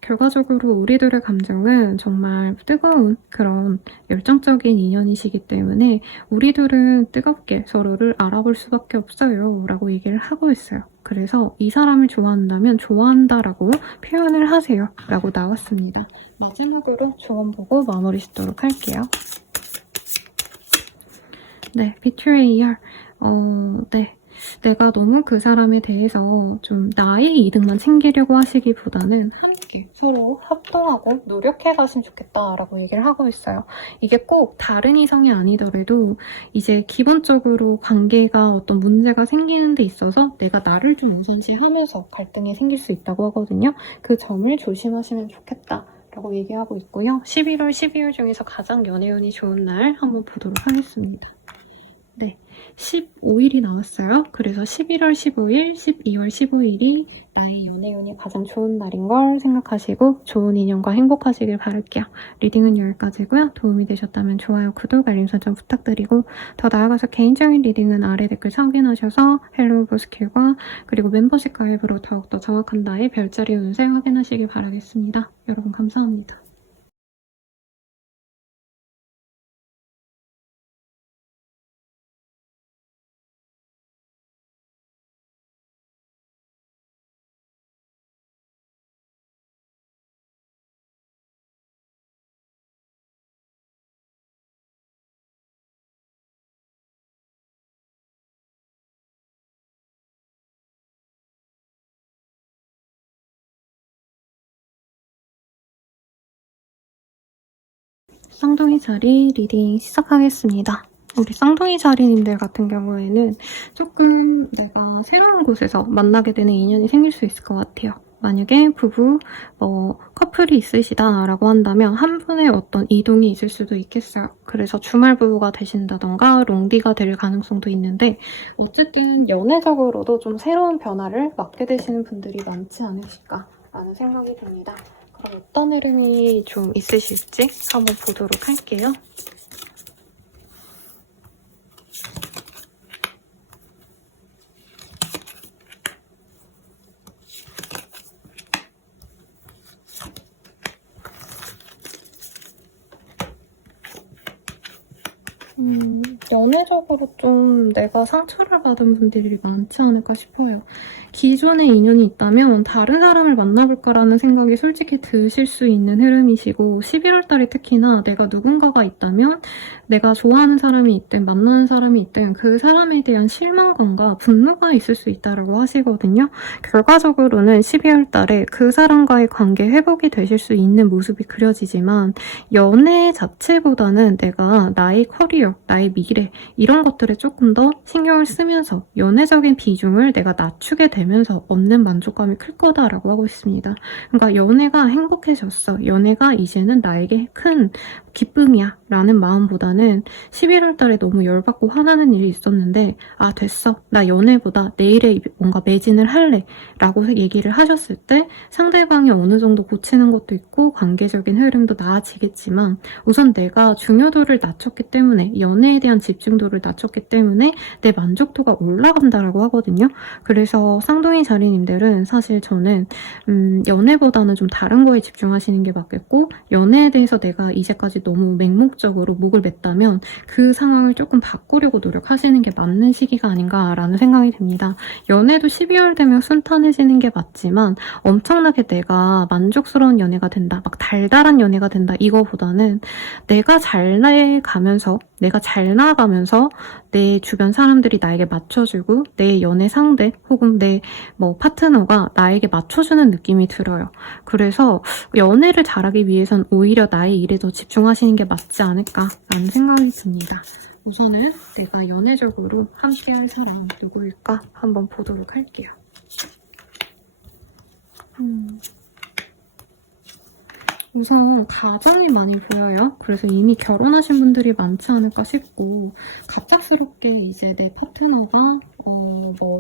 결과적으로 우리들의 감정은 정말 뜨거운 그런 열정적인 인연이시기 때문에 우리들은 뜨겁게 서로를 알아볼 수밖에 없어요 라고 얘기를 하고 있어요. 그래서 이 사람을 좋아한다면 좋아한다라고 표현을 하세요 라고 나왔습니다. 마지막으로 조언 보고 마무리 짓도록 할게요. betrayer. 내가 너무 그 사람에 대해서 좀 나의 이득만 챙기려고 하시기보다는 함께 서로 협동하고 노력해 가시면 좋겠다라고 얘기를 하고 있어요. 이게 꼭 다른 이성이 아니더라도 이제 기본적으로 관계가 어떤 문제가 생기는 데 있어서 내가 나를 좀 우선시하면서 갈등이 생길 수 있다고 하거든요. 그 점을 조심하시면 좋겠다. 라고 얘기하고 있고요. 11월, 12월 중에서 가장 연애운이 좋은 날 한번 보도록 하겠습니다. 15일이 나왔어요. 그래서 11월 15일, 12월 15일이 나의 연애운이 가장 좋은 날인 걸 생각하시고 좋은 인연과 행복하시길 바랄게요. 리딩은 여기까지고요. 도움이 되셨다면 좋아요, 구독, 알림 설정 부탁드리고 더 나아가서 개인적인 리딩은 아래 댓글 확인하셔서 헬로우 보스킬과 그리고 멤버십 가입으로 더욱더 정확한 나의 별자리 운세 확인하시길 바라겠습니다. 여러분 감사합니다. 쌍둥이 자리 리딩 시작하겠습니다. 우리 쌍둥이 자리님들 같은 경우에는 조금 내가 새로운 곳에서 만나게 되는 인연이 생길 수 있을 것 같아요. 만약에 부부, 커플이 있으시다라고 한다면 한 분의 어떤 이동이 있을 수도 있겠어요. 그래서 주말 부부가 되신다던가 롱디가 될 가능성도 있는데 어쨌든 연애적으로도 좀 새로운 변화를 맞게 되시는 분들이 많지 않으실까라는 생각이 듭니다. 그럼 어떤 흐름이 좀 있으실지 한번 보도록 할게요. 연애적으로 좀 내가 상처를 받은 분들이 많지 않을까 싶어요. 기존에 인연이 있다면 다른 사람을 만나볼까라는 생각이 솔직히 드실 수 있는 흐름이시고 11월 달에 특히나 내가 누군가가 있다면 내가 좋아하는 사람이 있든 만나는 사람이 있든 그 사람에 대한 실망감과 분노가 있을 수 있다고 하시거든요. 결과적으로는 12월 달에 그 사람과의 관계 회복이 되실 수 있는 모습이 그려지지만 연애 자체보다는 내가 나의 커리어, 나의 미래 이런 것들에 조금 더 신경을 쓰면서 연애적인 비중을 내가 낮추게 되면서 얻는 만족감이 클 거다라고 하고 있습니다. 그러니까 연애가 행복해졌어. 연애가 이제는 나에게 큰 기쁨이야 라는 마음보다는 11월 달에 너무 열받고 화나는 일이 있었는데 아 됐어. 나 연애보다 내일에 뭔가 매진을 할래 라고 얘기를 하셨을 때 상대방이 어느 정도 고치는 것도 있고 관계적인 흐름도 나아지겠지만 우선 내가 중요도를 낮췄기 때문에 연애에 대한 집중도를 낮췄기 때문에 내 만족도가 올라간다라고 하거든요. 그래서 쌍둥이 자리님들은 사실 저는 연애보다는 좀 다른 거에 집중하시는 게 맞겠고 연애에 대해서 내가 이제까지 너무 맹목적으로 목을 맸다면 그 상황을 조금 바꾸려고 노력하시는 게 맞는 시기가 아닌가라는 생각이 듭니다. 연애도 12월 되면 순탄해지는 게 맞지만 엄청나게 내가 만족스러운 연애가 된다, 막 달달한 연애가 된다 이거보다는 내가 잘 나가면서 내 주변 사람들이 나에게 맞춰주고 내 연애 상대 혹은 내 파트너가 나에게 맞춰주는 느낌이 들어요. 그래서 연애를 잘하기 위해선 오히려 나의 일에 더 집중하시는 게 맞지 않을까라는 생각이 듭니다. 우선은 내가 연애적으로 함께할 사람 누구일까 한번 보도록 할게요. 우선 가정이 많이 보여요. 그래서 이미 결혼하신 분들이 많지 않을까 싶고 갑작스럽게 이제 내 파트너가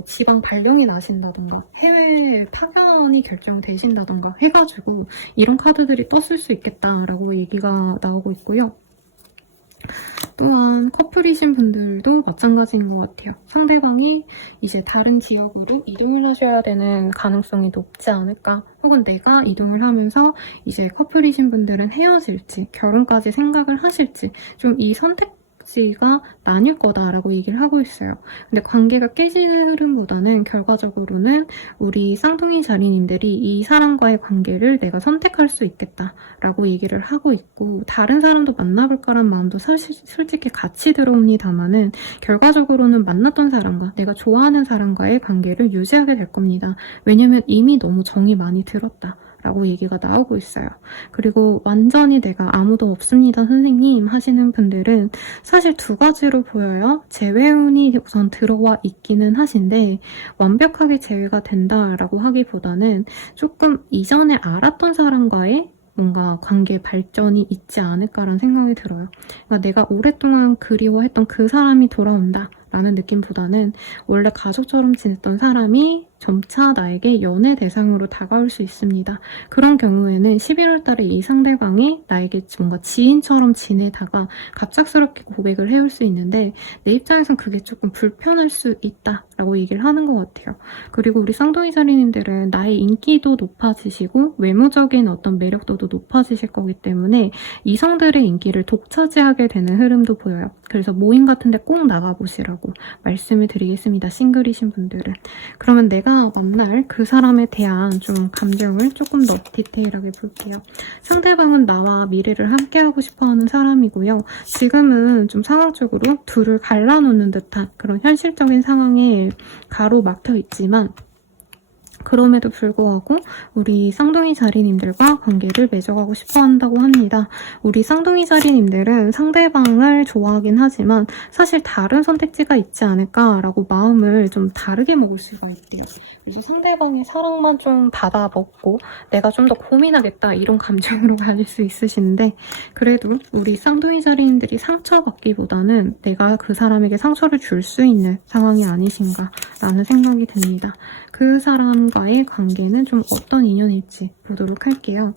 지방 발령이 나신다던가 해외 파견이 결정되신다던가 해가지고 이런 카드들이 떴을 수 있겠다라고 얘기가 나오고 있고요. 또한 커플이신 분들도 마찬가지인 것 같아요. 상대방이 이제 다른 지역으로 이동을 하셔야 되는 가능성이 높지 않을까. 혹은 내가 이동을 하면서 이제 커플이신 분들은 헤어질지 결혼까지 생각을 하실지 좀 이 선택지가 나뉠 거다라고 얘기를 하고 있어요. 근데 관계가 깨지는 흐름보다는 결과적으로는 우리 쌍둥이 자리님들이 이 사람과의 관계를 내가 선택할 수 있겠다라고 얘기를 하고 있고 다른 사람도 만나볼까란 마음도 사실 솔직히 같이 들어옵니다만은 결과적으로는 만났던 사람과 내가 좋아하는 사람과의 관계를 유지하게 될 겁니다. 왜냐면 이미 너무 정이 많이 들었다. 라고 얘기가 나오고 있어요. 그리고 완전히 내가 아무도 없습니다 선생님 하시는 분들은 사실 두 가지로 보여요. 재회운이 우선 들어와 있기는 하신데 완벽하게 재회가 된다라고 하기보다는 조금 이전에 알았던 사람과의 뭔가 관계 발전이 있지 않을까라는 생각이 들어요. 그러니까 내가 오랫동안 그리워했던 그 사람이 돌아온다 라는 느낌보다는 원래 가족처럼 지냈던 사람이 점차 나에게 연애 대상으로 다가올 수 있습니다. 그런 경우에는 11월 달에 이 상대방이 나에게 뭔가 지인처럼 지내다가 갑작스럽게 고백을 해올 수 있는데 내 입장에선 그게 조금 불편할 수 있다라고 얘기를 하는 것 같아요. 그리고 우리 쌍둥이 자리님들은 나의 인기도 높아지시고 외모적인 어떤 매력도도 높아지실 거기 때문에 이성들의 인기를 독차지하게 되는 흐름도 보여요. 그래서 모임 같은 데 꼭 나가보시라고 말씀을 드리겠습니다. 싱글이신 분들은. 그러면 내가 만날 그 사람에 대한 좀 감정을 조금 더 디테일하게 볼게요. 상대방은 나와 미래를 함께하고 싶어하는 사람이고요. 지금은 좀 상황적으로 둘을 갈라놓는 듯한 그런 현실적인 상황에 가로막혀 있지만 그럼에도 불구하고 우리 쌍둥이 자리님들과 관계를 맺어가고 싶어 한다고 합니다. 우리 쌍둥이 자리님들은 상대방을 좋아하긴 하지만 사실 다른 선택지가 있지 않을까라고 마음을 좀 다르게 먹을 수가 있대요. 그래서 상대방의 사랑만 좀 받아먹고 내가 좀 더 고민하겠다 이런 감정으로 가질 수 있으신데, 그래도 우리 쌍둥이 자리님들이 상처받기보다는 내가 그 사람에게 상처를 줄 수 있는 상황이 아니신가라는 생각이 듭니다. 그 사람과의 관계는 좀 어떤 인연일지 보도록 할게요.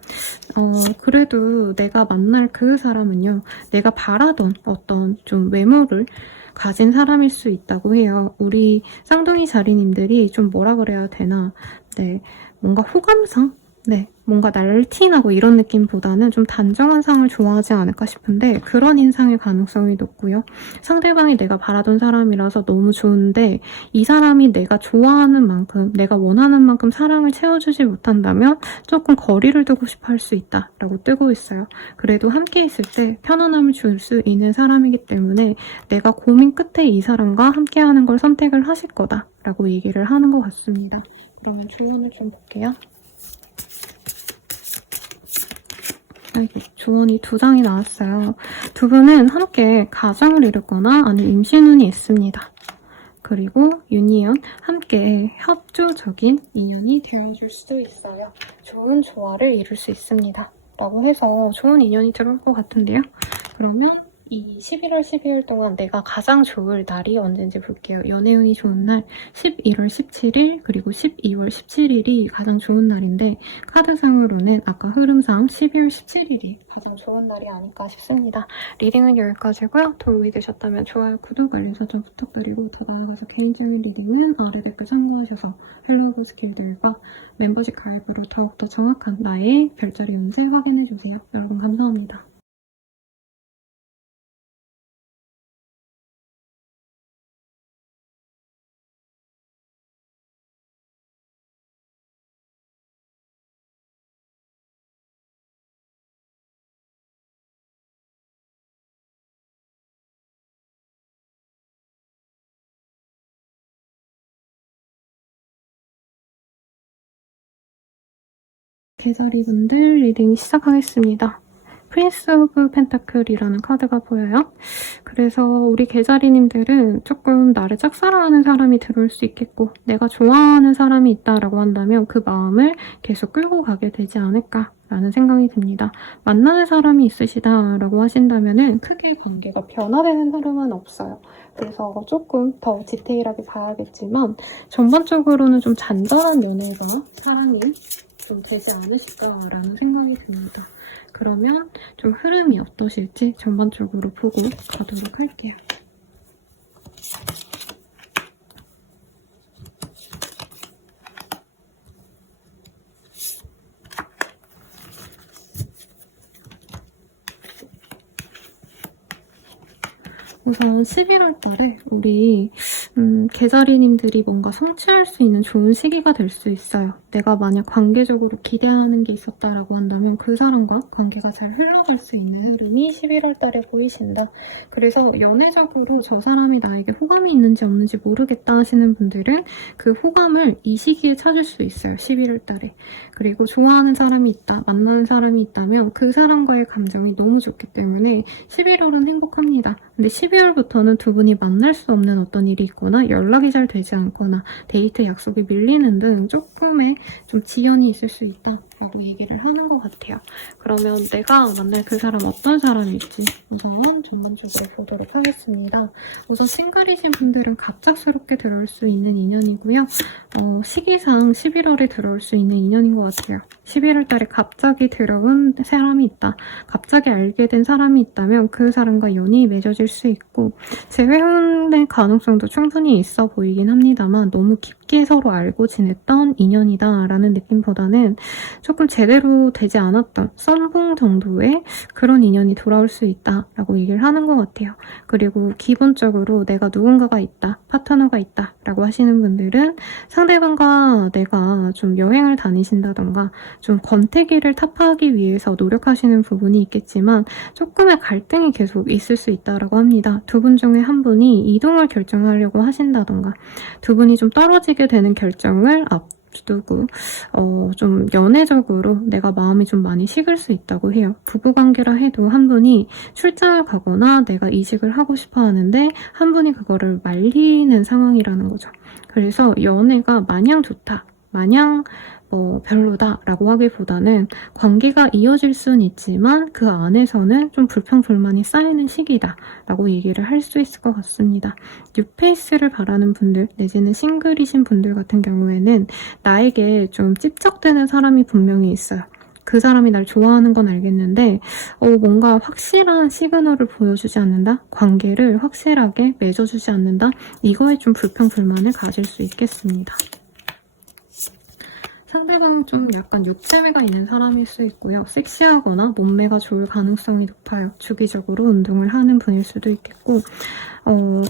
그래도 내가 만날 그 사람은요, 내가 바라던 어떤 좀 외모를 가진 사람일 수 있다고 해요. 우리 쌍둥이 자리님들이 좀 뭐라 그래야 되나, 네, 뭔가 호감상? 네, 뭔가 날티나고 이런 느낌보다는 좀 단정한 상을 좋아하지 않을까 싶은데, 그런 인상일 가능성이 높고요. 상대방이 내가 바라던 사람이라서 너무 좋은데 이 사람이 내가 좋아하는 만큼, 내가 원하는 만큼 사랑을 채워주지 못한다면 조금 거리를 두고 싶어 할 수 있다라고 뜨고 있어요. 그래도 함께 있을 때 편안함을 줄 수 있는 사람이기 때문에 내가 고민 끝에 이 사람과 함께하는 걸 선택을 하실 거다라고 얘기를 하는 것 같습니다. 그러면 조언을 좀 볼게요. 조언이 2장이 나왔어요. 두 분은 함께 가정을 이루거나 아니면 임신운이 있습니다. 그리고 유니언, 함께 협조적인 인연이 되어줄 수도 있어요. 좋은 조화를 이룰 수 있습니다. 라고 해서 좋은 인연이 들어올 것 같은데요. 그러면 이 11월 12일 동안 내가 가장 좋을 날이 언제인지 볼게요. 연애운이 좋은 날 11월 17일 그리고 12월 17일이 가장 좋은 날인데, 카드상으로는 아까 흐름상 12월 17일이 가장 좋은 날이 아닐까 싶습니다. 리딩은 여기까지고요. 도움이 되셨다면 좋아요, 구독, 알림 설정 부탁드리고, 더 나아가서 개인적인 리딩은 아래 댓글 참고하셔서 헬로우 스킬들과 멤버십 가입으로 더욱더 정확한 나의 별자리 운세 확인해주세요. 여러분 감사합니다. 개자리분들 리딩 시작하겠습니다. 프린스 오브 펜타클이라는 카드가 보여요. 그래서 우리 개자리님들은 조금 나를 짝사랑하는 사람이 들어올 수 있겠고, 내가 좋아하는 사람이 있다라고 한다면 그 마음을 계속 끌고 가게 되지 않을까라는 생각이 듭니다. 만나는 사람이 있으시다라고 하신다면 크게 관계가 변화되는 흐름은 없어요. 그래서 조금 더 디테일하게 봐야겠지만 전반적으로는 좀 잔잔한 연애가 사랑이 좀 되지 않으실까라는 생각이 듭니다. 그러면 좀 흐름이 어떠실지 전반적으로 보고 가도록 할게요. 우선 11월 달에 우리 개자리님들이 뭔가 성취할 수 있는 좋은 시기가 될 수 있어요. 내가 만약 관계적으로 기대하는 게 있었다라고 한다면 그 사람과 관계가 잘 흘러갈 수 있는 흐름이 11월 달에 보이신다. 그래서 연애적으로 저 사람이 나에게 호감이 있는지 없는지 모르겠다 하시는 분들은 그 호감을 이 시기에 찾을 수 있어요. 11월 달에. 그리고 좋아하는 사람이 있다, 만나는 사람이 있다면 그 사람과의 감정이 너무 좋기 때문에 11월은 행복합니다. 근데 12월부터는 두 분이 만날 수 없는 어떤 일이 있거나 연락이 잘 되지 않거나 데이트 약속이 밀리는 등 조금의 좀 지연이 있을 수 있다라고 얘기를 하는 것 같아요. 그러면 내가 만날 그 사람 어떤 사람일지 우선 전반적으로 보도록 하겠습니다. 우선 싱글이신 분들은 갑작스럽게 들어올 수 있는 인연이고요. 시기상 11월에 들어올 수 있는 인연인 것 같아요. 11월 달에 갑자기 들어온 사람이 있다, 갑자기 알게 된 사람이 있다면 그 사람과 연이 맺어질 수 있고, 재회혼의 가능성도 충분히 있어 보이긴 합니다만 너무 깊게 서로 알고 지냈던 인연이다 라는 느낌보다는 조금 제대로 되지 않았던 썸붕 정도의 그런 인연이 돌아올 수 있다 라고 얘기를 하는 것 같아요. 그리고 기본적으로 내가 누군가가 있다, 파트너가 있다 라고 하시는 분들은 상대방과 내가 좀 여행을 다니신다던가 좀 권태기를 타파하기 위해서 노력하시는 부분이 있겠지만 조금의 갈등이 계속 있을 수 있다고 합니다. 두 분 중에 한 분이 이동을 결정하려고 하신다던가 두 분이 좀 떨어지게 되는 결정을 두고 좀 연애적으로 내가 마음이 좀 많이 식을 수 있다고 해요. 부부관계라 해도 한 분이 출장을 가거나 내가 이직을 하고 싶어 하는데 한 분이 그거를 말리는 상황이라는 거죠. 그래서 연애가 마냥 좋다, 마냥 별로다라고 하기보다는 관계가 이어질 수는 있지만 그 안에서는 좀 불평불만이 쌓이는 시기다라고 얘기를 할 수 있을 것 같습니다. 뉴페이스를 바라는 분들 내지는 싱글이신 분들 같은 경우에는 나에게 좀 찝적대는 사람이 분명히 있어요. 그 사람이 날 좋아하는 건 알겠는데 뭔가 확실한 시그널을 보여주지 않는다? 관계를 확실하게 맺어주지 않는다? 이거에 좀 불평불만을 가질 수 있겠습니다. 상대방은 좀 약간 육체미가 있는 사람일 수 있고요. 섹시하거나 몸매가 좋을 가능성이 높아요. 주기적으로 운동을 하는 분일 수도 있겠고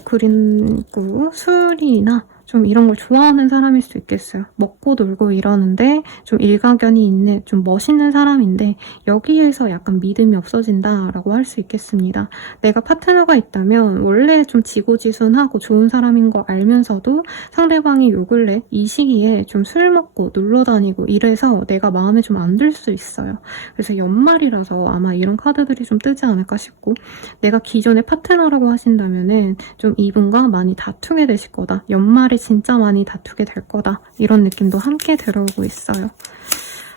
그리고 술이나 좀 이런 걸 좋아하는 사람일 수도 있겠어요. 먹고 놀고 이러는데 좀 일가견이 있는 좀 멋있는 사람인데 여기에서 약간 믿음이 없어진다라고 할 수 있겠습니다. 내가 파트너가 있다면 원래 좀 지고지순하고 좋은 사람인 거 알면서도 상대방이 요 근래 이 시기에 좀 술 먹고 놀러 다니고 이래서 내가 마음에 좀 안 들 수 있어요. 그래서 연말이라서 아마 이런 카드들이 좀 뜨지 않을까 싶고 내가 기존의 파트너라고 하신다면은 좀 이분과 많이 다투게 되실 거다. 연말에 진짜 많이 다투게 될 거다. 이런 느낌도 함께 들어오고 있어요.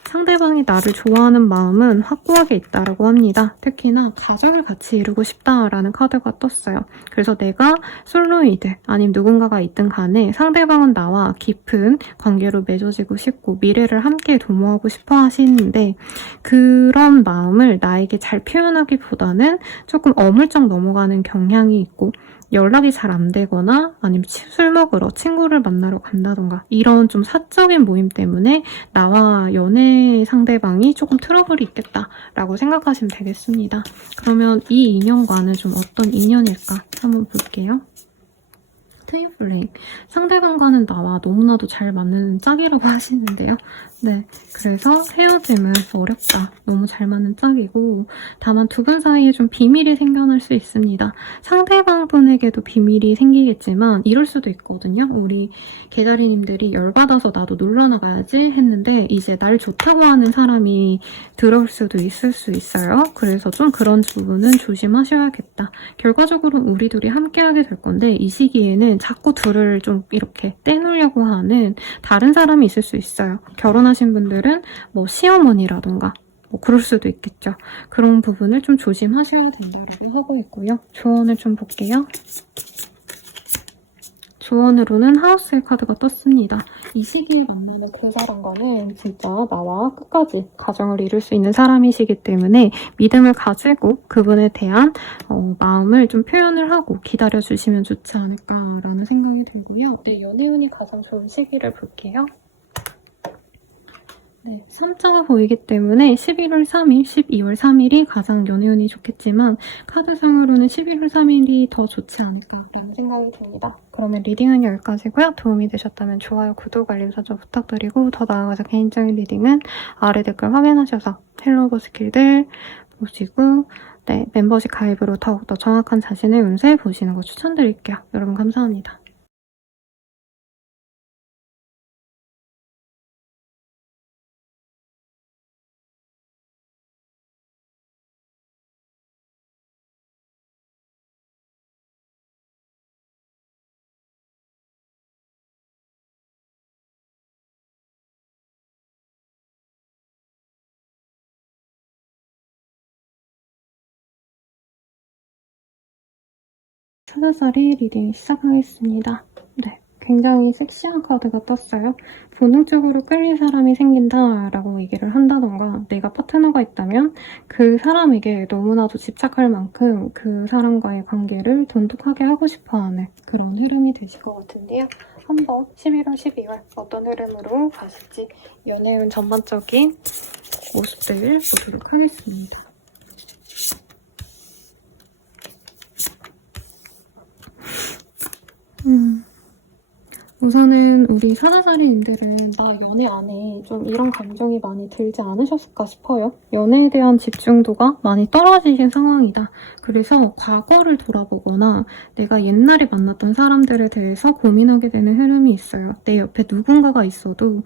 상대방이 나를 좋아하는 마음은 확고하게 있다라고 합니다. 특히나 가정을 같이 이루고 싶다라는 카드가 떴어요. 그래서 내가 솔로이든 아니면 누군가가 있든 간에 상대방은 나와 깊은 관계로 맺어지고 싶고 미래를 함께 도모하고 싶어 하시는데 그런 마음을 나에게 잘 표현하기보다는 조금 어물쩍 넘어가는 경향이 있고 연락이 잘 안 되거나 아니면 술 먹으러 친구를 만나러 간다던가 이런 좀 사적인 모임 때문에 나와 연애 상대방이 조금 트러블이 있겠다라고 생각하시면 되겠습니다. 그러면 이 인연과는 좀 어떤 인연일까 한번 볼게요. 트윈플레임. 상대방과는 나와 너무나도 잘 맞는 짝이라고 하시는데요. 네, 그래서 헤어짐은 어렵다. 너무 잘 맞는 짝이고 다만 두 분 사이에 좀 비밀이 생겨날 수 있습니다. 상대방 분에게도 비밀이 생기겠지만 이럴 수도 있거든요. 우리 개다리님들이 열받아서 나도 놀러 나가야지 했는데 이제 날 좋다고 하는 사람이 들어올 수도 있을 수 있어요. 그래서 좀 그런 부분은 조심하셔야겠다. 결과적으로 우리 둘이 함께하게 될 건데 이 시기에는 자꾸 둘을 좀 이렇게 떼놓으려고 하는 다른 사람이 있을 수 있어요. 결혼하신 분들은 뭐 시어머니라던가 뭐 그럴 수도 있겠죠. 그런 부분을 좀 조심하셔야 된다고 하고 있고요. 조언을 좀 볼게요. 조언으로는 하우스의 카드가 떴습니다. 이 시기에 만나는 그 사람과는 진짜 나와 끝까지 가정을 이룰 수 있는 사람이시기 때문에 믿음을 가지고 그분에 대한 마음을 좀 표현을 하고 기다려주시면 좋지 않을까라는 생각이 들고요. 네, 연애운이 가장 좋은 시기를 볼게요. 네, 3자가 보이기 때문에 11월 3일, 12월 3일이 가장 연애운이 좋겠지만 카드상으로는 11월 3일이 더 좋지 않을까라는 생각이 듭니다. 그러면 리딩은 여기까지고요. 도움이 되셨다면 좋아요, 구독, 알림 설정 부탁드리고 더 나아가서 개인적인 리딩은 아래 댓글 확인하셔서 헬로버 스킬들 보시고 네, 멤버십 가입으로 더욱더 정확한 자신의 운세 보시는 거 추천드릴게요. 여러분 감사합니다. 사자자리 리딩 시작하겠습니다. 네, 굉장히 섹시한 카드가 떴어요. 본능적으로 끌릴 사람이 생긴다라고 얘기를 한다던가 내가 파트너가 있다면 그 사람에게 너무나도 집착할 만큼 그 사람과의 관계를 돈독하게 하고 싶어하는 그런 흐름이 되실 것 같은데요. 한번 11월, 12월 어떤 흐름으로 가실지 연애운 전반적인 모습들 보도록 하겠습니다. 우선은 우리 사자자리님들은 나 연애 안에 좀 이런 감정이 많이 들지 않으셨을까 싶어요. 연애에 대한 집중도가 많이 떨어지신 상황이다. 그래서 과거를 돌아보거나 내가 옛날에 만났던 사람들에 대해서 고민하게 되는 흐름이 있어요. 내 옆에 누군가가 있어도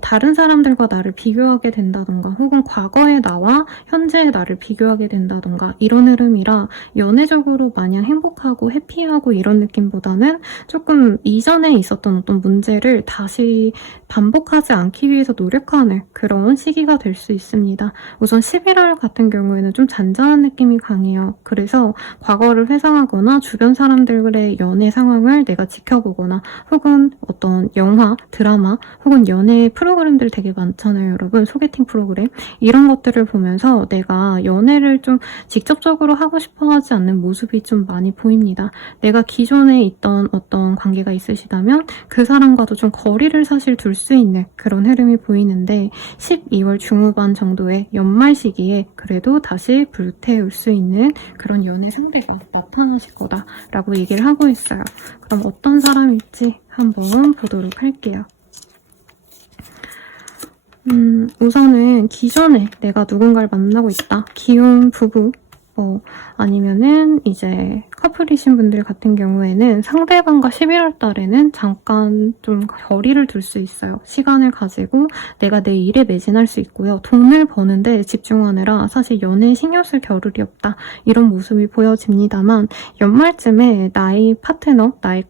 다른 사람들과 나를 비교하게 된다던가 혹은 과거의 나와 현재의 나를 비교하게 된다던가 이런 흐름이라 연애적으로 마냥 행복하고 해피하고 이런 느낌보다는 조금 이전에 있었던 어떤 문제를 다시 반복하지 않기 위해서 노력하는 그런 시기가 될 수 있습니다. 우선 11월 같은 경우에는 좀 잔잔한 느낌이 강해요. 그래서 과거를 회상하거나 주변 사람들의 연애 상황을 내가 지켜보거나 혹은 어떤 영화, 드라마 혹은 연애 프로그램들 되게 많잖아요, 여러분. 소개팅 프로그램. 이런 것들을 보면서 내가 연애를 좀 직접적으로 하고 싶어 하지 않는 모습이 좀 많이 보입니다. 내가 기존에 있던 어떤 관계가 있으시다면 그 사람과도 좀 거리를 사실 둘 수 있는 그런 흐름이 보이는데 12월 중후반 정도의 연말 시기에 그래도 다시 불태울 수 있는 그런 연애 상대가 나타나실 거다라고 얘기를 하고 있어요. 그럼 어떤 사람일지 한번 보도록 할게요. 우선은 기존에 내가 누군가를 만나고 있다. 기혼 부부 아니면은 이제 커플이신 분들 같은 경우에는 상대방과 11월 달에는 잠깐 좀 거리를 둘 수 있어요. 시간을 가지고 내가 내 일에 매진할 수 있고요. 돈을 버는데 집중하느라 사실 연애에 신경 쓸 겨를이 없다. 이런 모습이 보여집니다만 연말쯤에 나의 파트너, 나의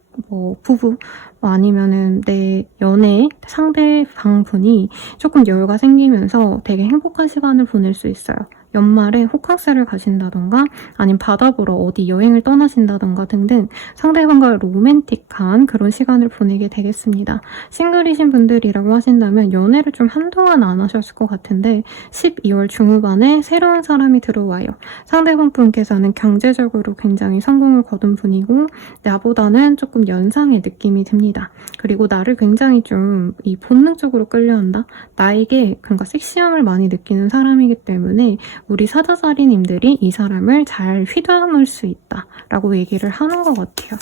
부부 아니면은 내 연애 상대방분이 조금 여유가 생기면서 되게 행복한 시간을 보낼 수 있어요. 연말에 호캉스를 가신다던가 아니면 바다 보러 어디 여행을 떠나신다던가 등등 상대방과 로맨틱한 그런 시간을 보내게 되겠습니다. 싱글이신 분들이라고 하신다면 연애를 좀 한동안 안 하셨을 것 같은데 12월 중후반에 새로운 사람이 들어와요. 상대방 분께서는 경제적으로 굉장히 성공을 거둔 분이고 나보다는 조금 연상의 느낌이 듭니다. 그리고 나를 굉장히 좀 이 본능적으로 끌려한다? 나에게 그러니까 섹시함을 많이 느끼는 사람이기 때문에 우리 사자자리님들이 이 사람을 잘 휘감을 수 있다라고 얘기를 하는 것 같아요.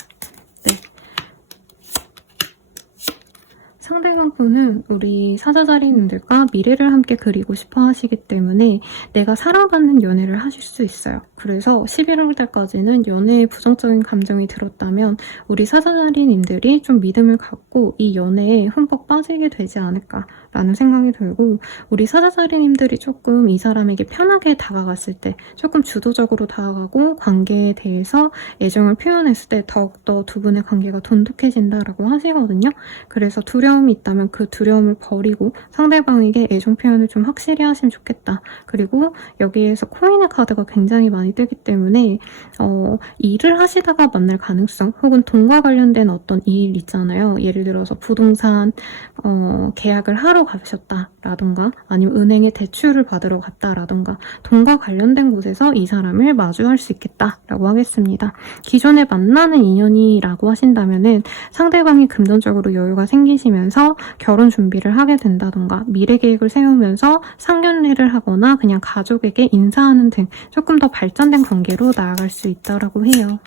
네. 상대방 분은 우리 사자자리님들과 미래를 함께 그리고 싶어 하시기 때문에 내가 사랑받는 연애를 하실 수 있어요. 그래서 11월 달까지는 연애에 부정적인 감정이 들었다면 우리 사자자리님들이 좀 믿음을 갖고 이 연애에 흠뻑 빠지게 되지 않을까라는 생각이 들고 우리 사자자리님들이 조금 이 사람에게 편하게 다가갔을 때 조금 주도적으로 다가가고 관계에 대해서 애정을 표현했을 때 더욱더 두 분의 관계가 돈독해진다라고 하시거든요. 그래서 두려움이 있다면 그 두려움을 버리고 상대방에게 애정 표현을 좀 확실히 하시면 좋겠다. 그리고 여기에서 코인의 카드가 굉장히 많이 뜨기 때문에 일을 하시다가 만날 가능성 혹은 돈과 관련된 어떤 일 있잖아요. 예를 들어서 부동산 계약을 하러 가셨다라던가 아니면 은행에 대출을 받으러 갔다라던가 돈과 관련된 곳에서 이 사람을 마주할 수 있겠다라고 하겠습니다. 기존에 만나는 인연이라고 하신다면은 상대방이 금전적으로 여유가 생기시면서 결혼 준비를 하게 된다던가 미래 계획을 세우면서 상견례를 하거나 그냥 가족에게 인사하는 등 조금 더 발전된 관계로 나아갈 수 있다라고 해요.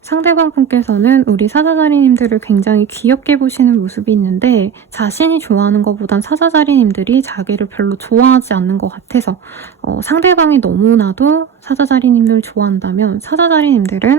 상대방 분께서는 우리 사자자리님들을 굉장히 귀엽게 보시는 모습이 있는데 자신이 좋아하는 것보단 사자자리님들이 자기를 별로 좋아하지 않는 것 같아서 상대방이 너무나도 사자자리님들을 좋아한다면 사자자리님들은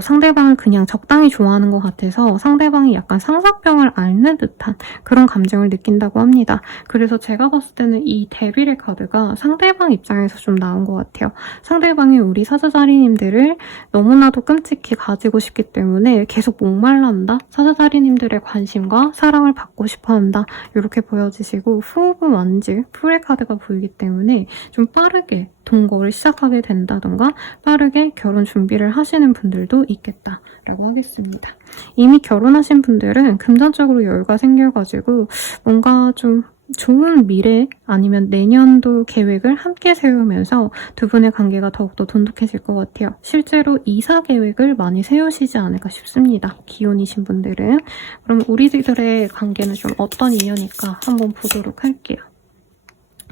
상대방을 그냥 적당히 좋아하는 것 같아서 상대방이 약간 상사병을 앓는 듯한 그런 감정을 느낀다고 합니다. 그래서 제가 봤을 때는 이 데빌의 카드가 상대방 입장에서 좀 나온 것 같아요. 상대방이 우리 사자자리님들을 너무나도 끔찍히 가지고 싶기 때문에 계속 목말란다. 사자자리님들의 관심과 사랑을 받고 싶어한다. 이렇게 보여지시고 후오브 완즈 풀의 카드가 보이기 때문에 좀 빠르게 동거를 시작하게 된다던가 빠르게 결혼 준비를 하시는 분들도 있겠다라고 하겠습니다. 이미 결혼하신 분들은 금전적으로 여유가 생겨가지고 뭔가 좀 좋은 미래 아니면 내년도 계획을 함께 세우면서 두 분의 관계가 더욱더 돈독해질 것 같아요. 실제로 이사 계획을 많이 세우시지 않을까 싶습니다. 기혼이신 분들은. 그럼 우리들의 관계는 좀 어떤 인연일까 한번 보도록 할게요.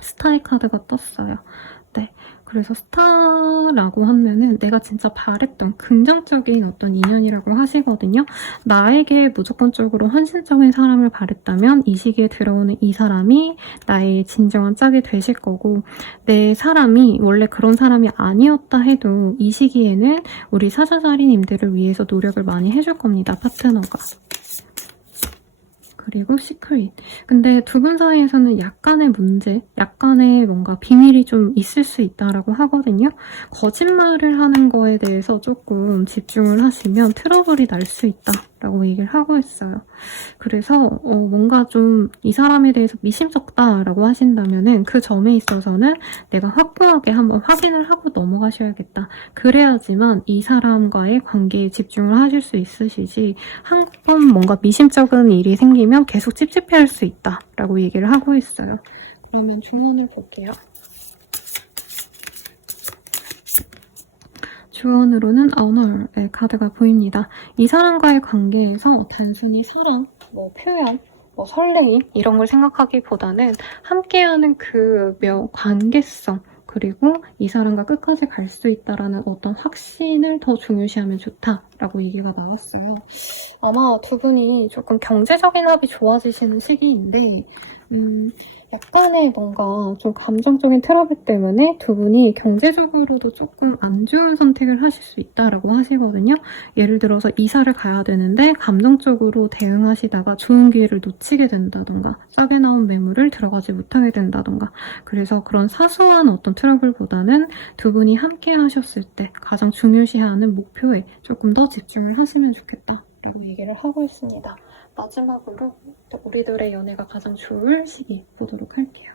스타의 카드가 떴어요. 네. 그래서 스타라고 하면은 내가 진짜 바랬던 긍정적인 어떤 인연이라고 하시거든요. 나에게 무조건적으로 헌신적인 사람을 바랬다면 이 시기에 들어오는 이 사람이 나의 진정한 짝이 되실 거고, 내 사람이 원래 그런 사람이 아니었다 해도 이 시기에는 우리 사자자리님들을 위해서 노력을 많이 해줄 겁니다, 파트너가. 그리고 시크릿. 근데 두 분 사이에서는 약간의 문제, 약간의 뭔가 비밀이 좀 있을 수 있다라고 하거든요. 거짓말을 하는 거에 대해서 조금 집중을 하시면 트러블이 날 수 있다라고 얘기를 하고 있어요. 그래서 뭔가 좀 이 사람에 대해서 미심쩍다라고 하신다면은 그 점에 있어서는 내가 확고하게 한번 확인을 하고 넘어가셔야겠다. 그래야지만 이 사람과의 관계에 집중을 하실 수 있으시지, 한 번 뭔가 미심쩍은 일이 생기면 계속 찝찝해할 수 있다라고 얘기를 하고 있어요. 그러면 주문을 볼게요. 주원으로는 Honor의 카드가 보입니다. 이 사람과의 관계에서 단순히 사랑, 표현, 설레임 이런 걸 생각하기보다는 함께하는 그 관계성, 그리고 이 사람과 끝까지 갈 수 있다라는 어떤 확신을 더 중요시하면 좋다라고 얘기가 나왔어요. 아마 두 분이 조금 경제적인 합이 좋아지시는 시기인데 약간의 뭔가 좀 감정적인 트러블 때문에 두 분이 경제적으로도 조금 안 좋은 선택을 하실 수 있다라고 하시거든요. 예를 들어서 이사를 가야 되는데 감정적으로 대응하시다가 좋은 기회를 놓치게 된다던가, 싸게 나온 매물을 들어가지 못하게 된다던가, 그래서 그런 사소한 어떤 트러블보다는 두 분이 함께 하셨을 때 가장 중요시하는 목표에 조금 더 집중을 하시면 좋겠다라고 얘기를 하고 있습니다. 마지막으로 우리들의 연애가 가장 좋을 시기 보도록 할게요.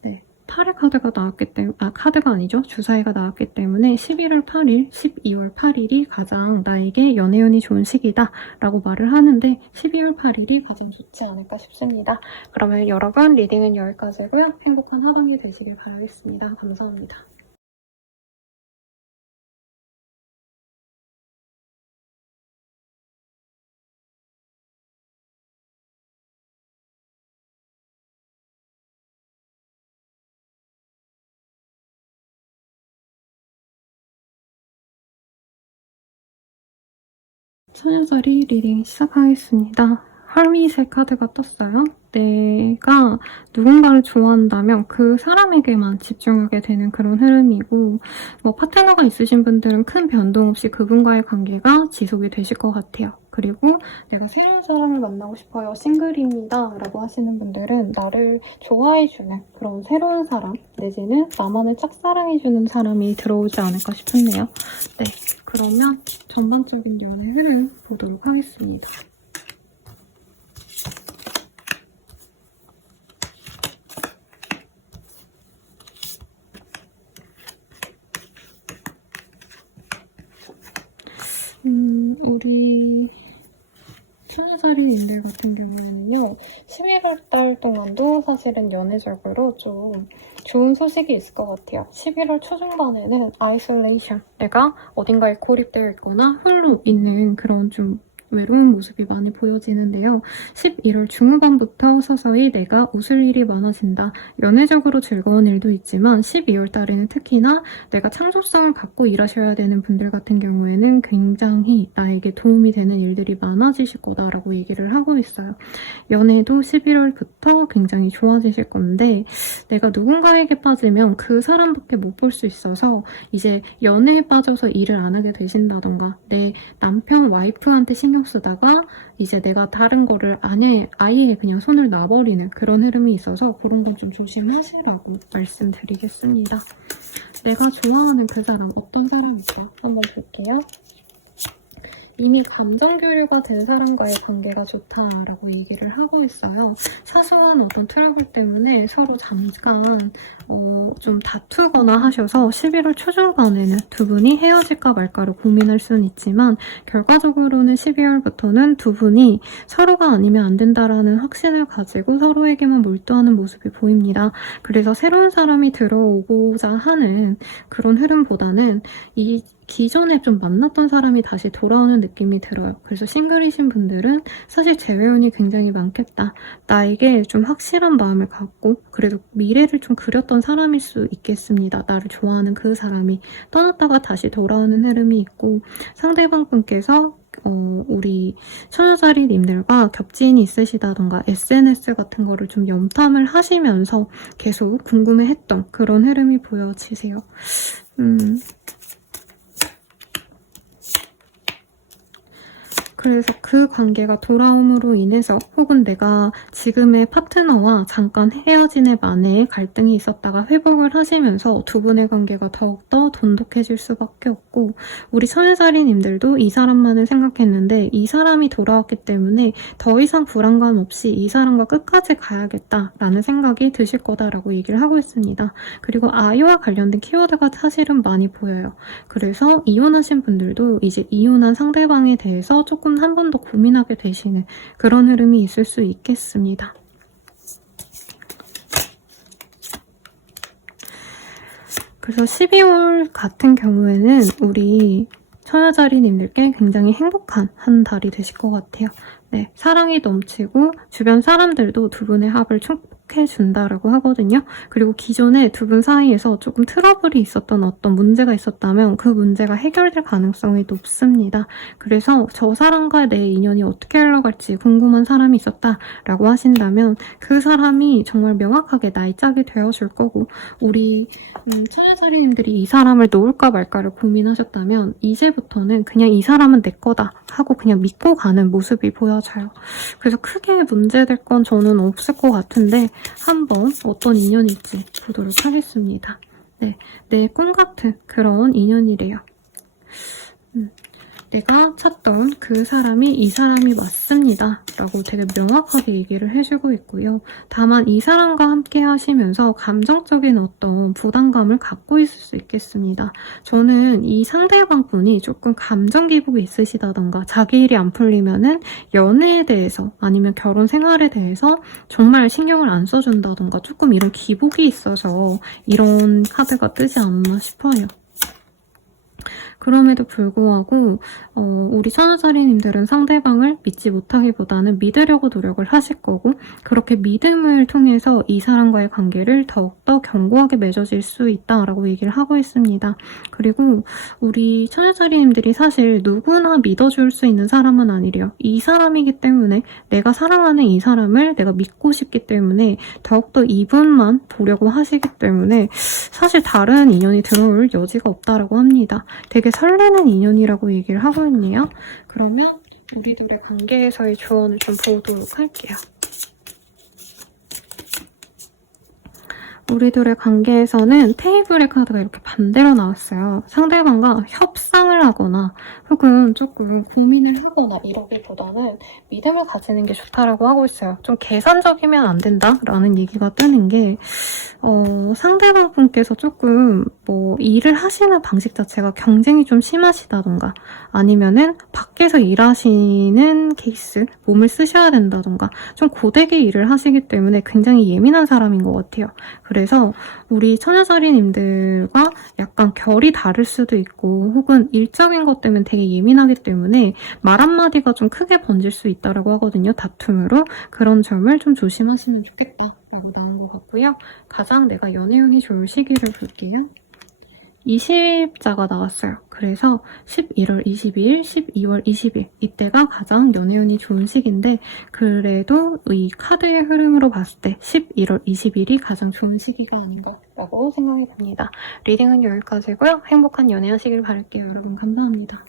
네, 8의 카드가 나왔기 때문에, 카드가 아니죠. 주사위가 나왔기 때문에 11월 8일, 12월 8일이 가장 나에게 연애운이 좋은 시기다 라고 말을 하는데 12월 8일이 가장 좋지 않을까 싶습니다. 그러면 여러분, 리딩은 여기까지고요. 행복한 하반기 되시길 바라겠습니다. 감사합니다. 소녀자리 리딩 시작하겠습니다. 헐밋의 카드가 떴어요. 내가 누군가를 좋아한다면 그 사람에게만 집중하게 되는 그런 흐름이고, 파트너가 있으신 분들은 큰 변동 없이 그분과의 관계가 지속이 되실 것 같아요. 그리고 내가 새로운 사람을 만나고 싶어요, 싱글입니다 라고 하시는 분들은 나를 좋아해주는 그런 새로운 사람, 내지는 나만을 짝사랑해주는 사람이 들어오지 않을까 싶네요. 네, 그러면 전반적인 연애 흐름 보도록 하겠습니다. 우리 소녀자리님들 같은 경우는요, 11월 달 동안도 사실은 연애적으로 좀 좋은 소식이 있을 것 같아요. 11월 초중반에는 아이솔레이션, 내가 어딘가에 고립되어 있거나 홀로 있는 그런 좀 외로운 모습이 많이 보여지는데요. 11월 중후반부터 서서히 내가 웃을 일이 많아진다. 연애적으로 즐거운 일도 있지만 12월 달에는 특히나 내가 창조성을 갖고 일하셔야 되는 분들 같은 경우에는 굉장히 나에게 도움이 되는 일들이 많아지실 거다라고 얘기를 하고 있어요. 연애도 11월부터 굉장히 좋아지실 건데, 내가 누군가에게 빠지면 그 사람밖에 못 볼 수 있어서 이제 연애에 빠져서 일을 안 하게 되신다던가, 내 남편, 와이프한테 신경 쓰다가 이제 내가 다른 거를 아예 그냥 손을 놔버리는 그런 흐름이 있어서 그런 건 좀 조심하시라고 말씀드리겠습니다. 내가 좋아하는 그 사람, 어떤 사람일까요? 한번 볼게요. 이미 감정 교류가 된 사람과의 관계가 좋다라고 얘기를 하고 있어요. 사소한 어떤 트러블 때문에 서로 잠깐 좀 다투거나 하셔서 11월 초중반에는 두 분이 헤어질까 말까를 고민할 수는 있지만, 결과적으로는 12월부터는 두 분이 서로가 아니면 안 된다라는 확신을 가지고 서로에게만 몰두하는 모습이 보입니다. 그래서 새로운 사람이 들어오고자 하는 그런 흐름보다는 이 기존에 좀 만났던 사람이 다시 돌아오는 느낌이 들어요. 그래서 싱글이신 분들은 사실 재회운이 굉장히 많겠다. 나에게 좀 확실한 마음을 갖고 그래도 미래를 좀 그렸던 떠났던 사람일 수 있겠습니다. 나를 좋아하는 그 사람이 떠났다가 다시 돌아오는 흐름이 있고, 상대방 분께서 우리 처녀자리님들과 겹지인이 있으시다던가 SNS 같은 거를 좀 염탐을 하시면서 계속 궁금해했던 그런 흐름이 보여지세요. 그래서 그 관계가 돌아옴으로 인해서 혹은 내가 지금의 파트너와 잠깐 헤어진에 만에 갈등이 있었다가 회복을 하시면서 두 분의 관계가 더욱더 돈독해질 수밖에 없고, 우리 처녀자리님들도 이 사람만을 생각했는데 이 사람이 돌아왔기 때문에 더 이상 불안감 없이 이 사람과 끝까지 가야겠다라는 생각이 드실 거다라고 얘기를 하고 있습니다. 그리고 아이와 관련된 키워드가 사실은 많이 보여요. 그래서 이혼하신 분들도 이제 이혼한 상대방에 대해서 조금 한 번 더 고민하게 되시는 그런 흐름이 있을 수 있겠습니다. 그래서 12월 같은 경우에는 우리 처녀자리님들께 굉장히 행복한 한 달이 되실 것 같아요. 네, 사랑이 넘치고 주변 사람들도 두 분의 합을 축복해준다라고 하거든요. 그리고 기존에 두 분 사이에서 조금 트러블이 있었던 어떤 문제가 있었다면 그 문제가 해결될 가능성이 높습니다. 그래서 저 사람과 내 인연이 어떻게 흘러갈지 궁금한 사람이 있었다라고 하신다면 그 사람이 정말 명확하게 날짝이 되어줄 거고, 우리 처녀자리님들이 이 사람을 놓을까 말까를 고민하셨다면 이제부터는 그냥 이 사람은 내 거다 하고 그냥 믿고 가는 모습이 보여져요. 그래서 크게 문제될 건 저는 없을 것 같은데 한번 어떤 인연일지 보도록 하겠습니다. 네, 내 꿈 같은 그런 인연이래요. 내가 찾던 그 사람이 이 사람이 맞습니다 라고 되게 명확하게 얘기를 해주고 있고요. 다만 이 사람과 함께 하시면서 감정적인 어떤 부담감을 갖고 있을 수 있겠습니다. 저는 이 상대방 분이 조금 감정 기복이 있으시다던가 자기 일이 안 풀리면은 연애에 대해서 아니면 결혼 생활에 대해서 정말 신경을 안 써준다던가 조금 이런 기복이 있어서 이런 카드가 뜨지 않나 싶어요. 그럼에도 불구하고 우리 처녀자리님들은 상대방을 믿지 못하기보다는 믿으려고 노력을 하실 거고, 그렇게 믿음을 통해서 이 사람과의 관계를 더욱더 견고하게 맺어질 수 있다라고 얘기를 하고 있습니다. 그리고 우리 처녀자리님들이 사실 누구나 믿어줄 수 있는 사람은 아니래요. 이 사람이기 때문에, 내가 사랑하는 이 사람을 내가 믿고 싶기 때문에 더욱더 이분만 보려고 하시기 때문에 사실 다른 인연이 들어올 여지가 없다라고 합니다. 되게 설레는 인연이라고 얘기를 하고 있네요. 그러면 우리들의 관계에서의 조언을 좀 보도록 할게요. 우리들의 관계에서는 테이블의 카드가 이렇게 반대로 나왔어요. 상대방과 협상을 하거나 혹은 조금 고민을 하거나 이러기보다는 믿음을 가지는 게 좋다라고 하고 있어요. 좀 계산적이면 안 된다라는 얘기가 뜨는 게, 상대방 분께서 조금 일을 하시는 방식 자체가 경쟁이 좀 심하시다던가 아니면은 밖에서 일하시는 케이스, 몸을 쓰셔야 된다던가 좀 고되게 일을 하시기 때문에 굉장히 예민한 사람인 것 같아요. 그래서 우리 처녀자리님들과 약간 결이 다를 수도 있고 혹은 일적인 것 때문에 되게 예민하기 때문에 말 한마디가 좀 크게 번질 수 있다고 하거든요. 다툼으로. 그런 점을 좀 조심하시면 좋겠다라고 나온 것 같고요. 가장 내가 연애운이 좋을 시기를 볼게요. 20자가 나왔어요. 그래서 11월 22일, 12월 20일 이때가 가장 연애운이 좋은 시기인데, 그래도 이 카드의 흐름으로 봤을 때 11월 20일이 가장 좋은 시기가 아닌가라고 생각이 듭니다. 리딩은 여기까지고요. 행복한 연애하시길 바랄게요. 여러분 감사합니다.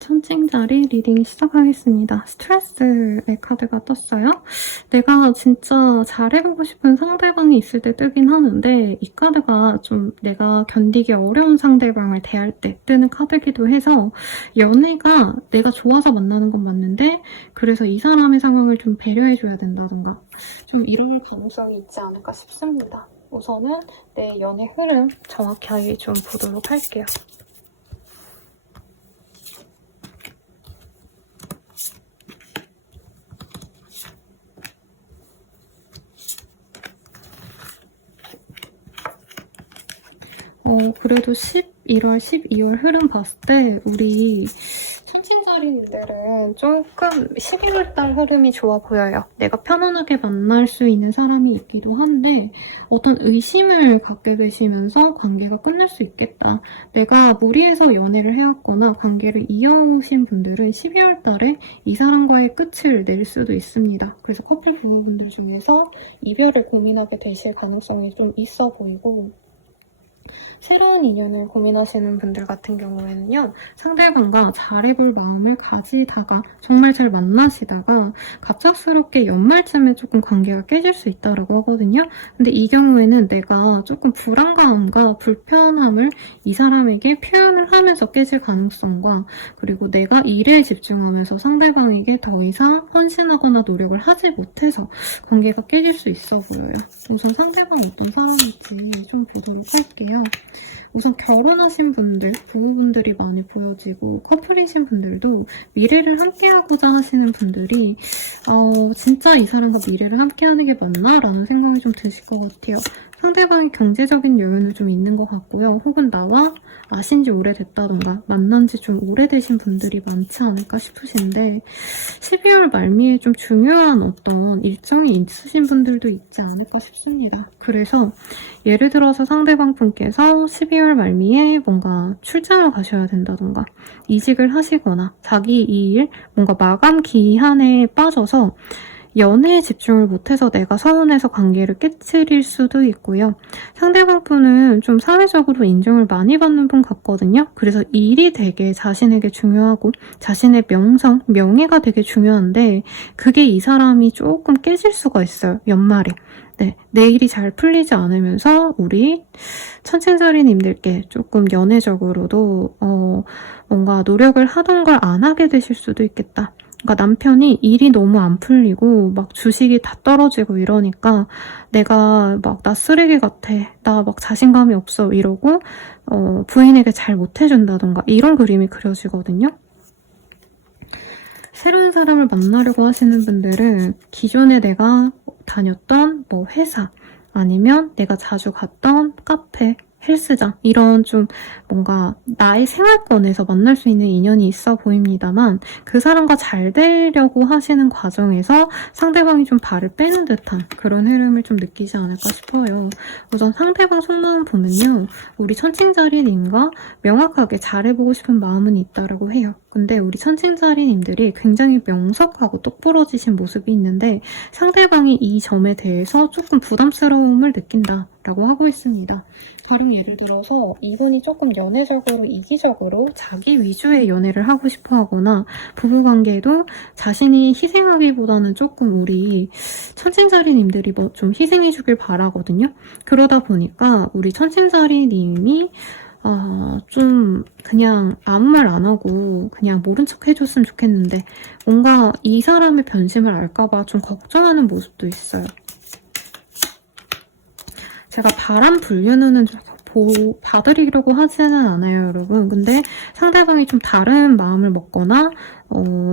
천칭자리 리딩 시작하겠습니다. 스트레스의 카드가 떴어요. 내가 진짜 잘해보고 싶은 상대방이 있을 때 뜨긴 하는데 이 카드가 좀 내가 견디기 어려운 상대방을 대할 때 뜨는 카드기도 해서, 연애가 내가 좋아서 만나는 건 맞는데 그래서 이 사람의 상황을 좀 배려해줘야 된다던가 좀 이럴 가능성이 있지 않을까 싶습니다. 우선은 내 연애 흐름 정확하게 좀 보도록 할게요. 그래도 11월, 12월 흐름 봤을 때 우리 천칭자리님들은 조금 12월 달 흐름이 좋아 보여요. 내가 편안하게 만날 수 있는 사람이 있기도 한데 어떤 의심을 갖게 되시면서 관계가 끝날 수 있겠다. 내가 무리해서 연애를 해왔거나 관계를 이어오신 분들은 12월 달에 이 사람과의 끝을 낼 수도 있습니다. 그래서 커플 부부분들 중에서 이별을 고민하게 되실 가능성이 좀 있어 보이고 새로운 인연을 고민하시는 분들 같은 경우에는요. 상대방과 잘해볼 마음을 가지다가 정말 잘 만나시다가 갑작스럽게 연말쯤에 조금 관계가 깨질 수 있다고 하거든요. 근데 이 경우에는 내가 조금 불안감과 불편함을 이 사람에게 표현을 하면서 깨질 가능성과 그리고 내가 일에 집중하면서 상대방에게 더 이상 헌신하거나 노력을 하지 못해서 관계가 깨질 수 있어 보여요. 우선 상대방이 어떤 사람일지 좀 보도록 할게요. 우선 결혼하신 분들, 부부분들이 많이 보여지고 커플이신 분들도 미래를 함께하고자 하시는 분들이 진짜 이 사람과 미래를 함께하는 게 맞나? 라는 생각이 좀 드실 것 같아요. 상대방이 경제적인 여유는 좀 있는 것 같고요. 혹은 나와 아신 지 오래됐다던가 만난 지 좀 오래되신 분들이 많지 않을까 싶으신데 12월 말미에 좀 중요한 어떤 일정이 있으신 분들도 있지 않을까 싶습니다. 그래서 예를 들어서 상대방 분께서 12월 말미에 뭔가 출장을 가셔야 된다던가 이직을 하시거나 자기 이 일 뭔가 마감 기한에 빠져서 연애에 집중을 못해서 내가 서운해서 관계를 깨트릴 수도 있고요. 상대방 분은 좀 사회적으로 인정을 많이 받는 분 같거든요. 그래서 일이 되게 자신에게 중요하고 자신의 명성, 명예가 되게 중요한데 그게 이 사람이 조금 깨질 수가 있어요. 연말에. 네, 내 일이 잘 풀리지 않으면서 우리 천칭자리님들께 조금 연애적으로도 뭔가 노력을 하던 걸 안 하게 되실 수도 있겠다. 그러니까 남편이 일이 너무 안 풀리고 막 주식이 다 떨어지고 이러니까 내가 막 나 쓰레기 같아, 나 막 자신감이 없어 이러고 부인에게 잘 못해준다던가 이런 그림이 그려지거든요. 새로운 사람을 만나려고 하시는 분들은 기존에 내가 다녔던 뭐 회사 아니면 내가 자주 갔던 카페, 헬스장 이런 좀 뭔가 나의 생활권에서 만날 수 있는 인연이 있어 보입니다만 그 사람과 잘 되려고 하시는 과정에서 상대방이 좀 발을 빼는 듯한 그런 흐름을 좀 느끼지 않을까 싶어요. 우선 상대방 속마음 보면요. 우리 천칭자리님과 명확하게 잘해보고 싶은 마음은 있다라고 해요. 근데 우리 천칭자리님들이 굉장히 명석하고 똑부러지신 모습이 있는데 상대방이 이 점에 대해서 조금 부담스러움을 느낀다라고 하고 있습니다. 가령 예를 들어서 이분이 조금 연애적으로 이기적으로 자기 위주의 연애를 하고 싶어 하거나 부부관계도 자신이 희생하기보다는 조금 우리 천칭자리님들이 뭐 좀 희생해주길 바라거든요. 그러다 보니까 우리 천칭자리님이 좀 그냥 아무 말 안 하고 그냥 모른 척 해줬으면 좋겠는데 뭔가 이 사람의 변심을 알까봐 좀 걱정하는 모습도 있어요. 제가 바람 불려누는 봐드리려고 하지는 않아요, 여러분. 근데 상대방이 좀 다른 마음을 먹거나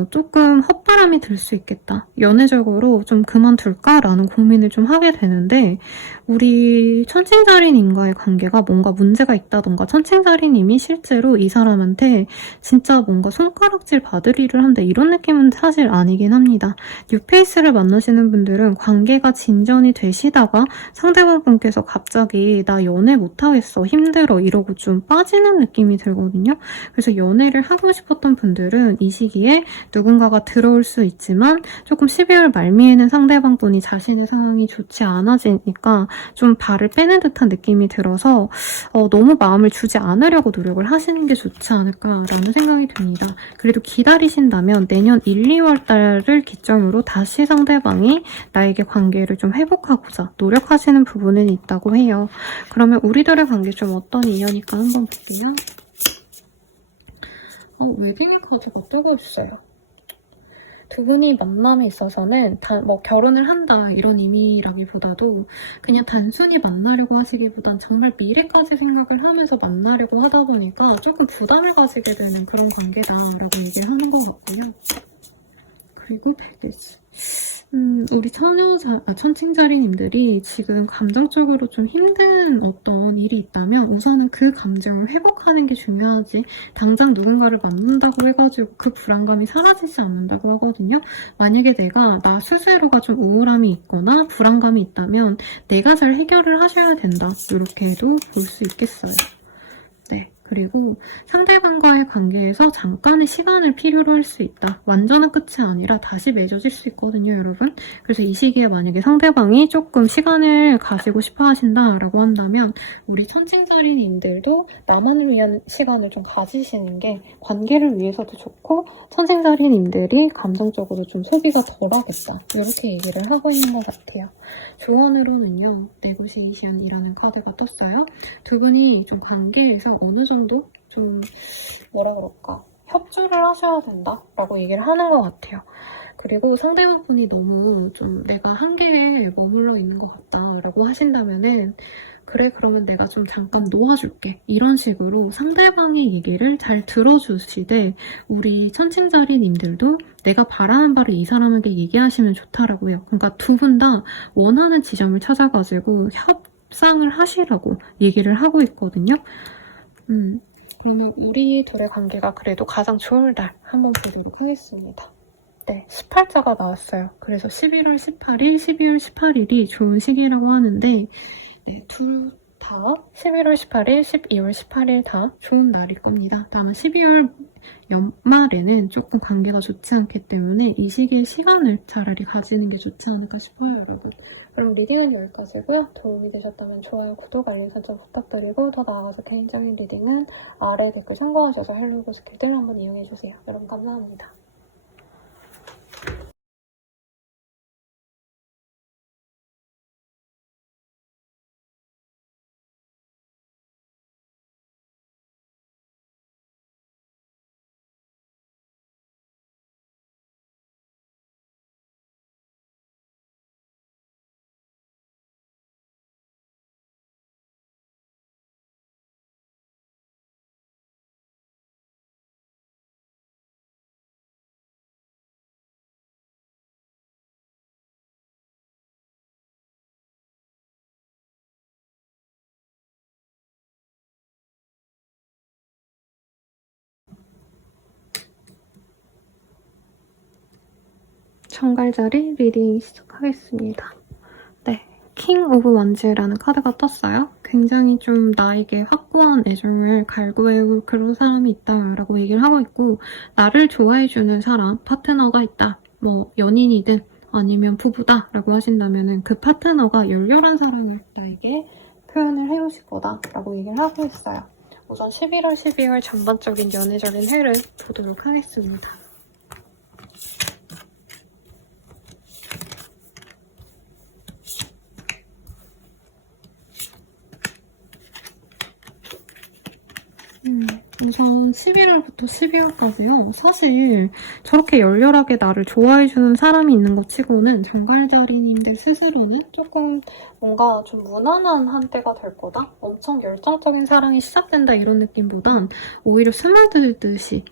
조금 헛바람이 들 수 있겠다. 연애적으로 좀 그만둘까라는 고민을 좀 하게 되는데 우리 천칭자리님과의 관계가 뭔가 문제가 있다던가 천칭자리님이 실제로 이 사람한테 진짜 뭔가 손가락질 받으리를 한다 이런 느낌은 사실 아니긴 합니다. 뉴페이스를 만나시는 분들은 관계가 진전이 되시다가 상대방 분께서 갑자기 나 연애 못하겠어 힘들어 이러고 좀 빠지는 느낌이 들거든요. 그래서 연애를 하고 싶었던 분들은 이 시기에 누군가가 들어올 수 있지만 조금 12월 말미에는 상대방 분이 자신의 상황이 좋지 않아지니까 좀 발을 빼는 듯한 느낌이 들어서 너무 마음을 주지 않으려고 노력을 하시는 게 좋지 않을까라는 생각이 듭니다. 그래도 기다리신다면 내년 1, 2월 달을 기점으로 다시 상대방이 나에게 관계를 좀 회복하고자 노력하시는 부분은 있다고 해요. 그러면 우리들의 관계 좀 어떤 인연일까 한번 볼게요. 웨딩의 카드가 뜨고 있어요. 두 분이 만남에 있어서는 뭐 결혼을 한다 이런 의미라기보다도 그냥 단순히 만나려고 하시기보단 정말 미래까지 생각을 하면서 만나려고 하다 보니까 조금 부담을 가지게 되는 그런 관계다라고 얘기를 하는 것 같고요. 그리고 베개지. 우리 천칭자리님들이 지금 감정적으로 좀 힘든 어떤 일이 있다면 우선은 그 감정을 회복하는 게 중요하지, 당장 누군가를 만난다고 해가지고 그 불안감이 사라지지 않는다고 하거든요. 만약에 나 스스로가 좀 우울함이 있거나 불안감이 있다면 내가 잘 해결을 하셔야 된다, 이렇게도 볼 수 있겠어요. 네. 그리고 상대방과의 관계에서 잠깐의 시간을 필요로 할 수 있다. 완전한 끝이 아니라 다시 맺어질 수 있거든요, 여러분. 그래서 이 시기에 만약에 상대방이 조금 시간을 가지고 싶어 하신다라고 한다면 우리 천칭자리님들도 나만을 위한 시간을 좀 가지시는 게 관계를 위해서도 좋고 천칭자리님들이 감정적으로 좀 소비가 덜하겠다, 이렇게 얘기를 하고 있는 것 같아요. 조언으로는요, 네고시에이션이라는 카드가 떴어요. 두 분이 좀 관계에서 어느 정도 좀 뭐라 그럴까, 협조를 하셔야 된다라고 얘기를 하는 것 같아요. 그리고 상대방분이 너무 좀 내가 한계에 머물러 있는 것 같다라고 하신다면은 그래, 그러면 내가 좀 잠깐 놓아줄게, 이런 식으로 상대방의 얘기를 잘 들어주시되 우리 천칭자리님들도 내가 바라는 바를 이 사람에게 얘기하시면 좋다라고요. 그러니까 두 분 다 원하는 지점을 찾아가지고 협상을 하시라고 얘기를 하고 있거든요. 그러면 우리 둘의 관계가 그래도 가장 좋을 날 한번 보도록 하겠습니다. 네, 18자가 나왔어요. 그래서 11월 18일, 12월 18일이 좋은 시기라고 하는데 네, 둘 다 11월 18일, 12월 18일 다 좋은 날일 겁니다. 다만 12월 연말에는 조금 관계가 좋지 않기 때문에 이 시기에 시간을 차라리 가지는 게 좋지 않을까 싶어요, 여러분. 그럼 리딩은 여기까지고요. 도움이 되셨다면 좋아요, 구독, 알림 설정 부탁드리고 더 나아가서 개인적인 리딩은 아래 댓글 참고하셔서 헬로고 스킬들 한번 이용해주세요. 여러분 감사합니다. 정갈자리 리딩 시작하겠습니다. 네, 킹 오브 원즈라는 카드가 떴어요. 굉장히 좀 나에게 확고한 애정을 갈구해올 그런 사람이 있다라고 얘기를 하고 있고, 나를 좋아해주는 사람, 파트너가 있다. 뭐 연인이든 아니면 부부다라고 하신다면은 그 파트너가 열렬한 사랑을 나에게 표현을 해오실 거다라고 얘기를 하고 있어요. 우선 11월, 12월 전반적인 연애적인 해를 보도록 하겠습니다. 우선 11월부터 12월까지요. 사실 저렇게 열렬하게 나를 좋아해주는 사람이 있는 것 치고는 정갈자리님들 스스로는 조금 뭔가 좀 무난한 한때가 될 거다? 엄청 열정적인 사랑이 시작된다, 이런 느낌보단 오히려 스며들듯이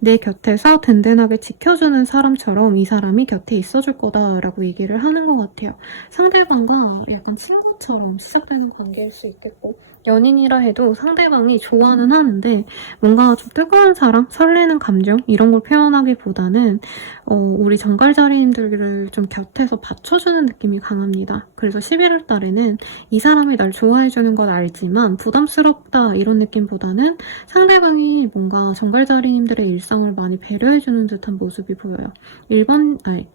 내 곁에서 든든하게 지켜주는 사람처럼 이 사람이 곁에 있어줄 거다라고 얘기를 하는 것 같아요. 상대방과 약간 친구처럼 시작되는 관계일 수 있겠고, 연인이라 해도 상대방이 좋아는 하는데 뭔가 좀 뜨거운 사랑, 설레는 감정 이런 걸 표현하기보다는 우리 정갈자리님들을 좀 곁에서 받쳐주는 느낌이 강합니다. 그래서 11월 달에는 이 사람이 날 좋아해주는 건 알지만 부담스럽다, 이런 느낌보다는 상대방이 뭔가 정갈자리님들의 일상을 많이 배려해주는 듯한 모습이 보여요.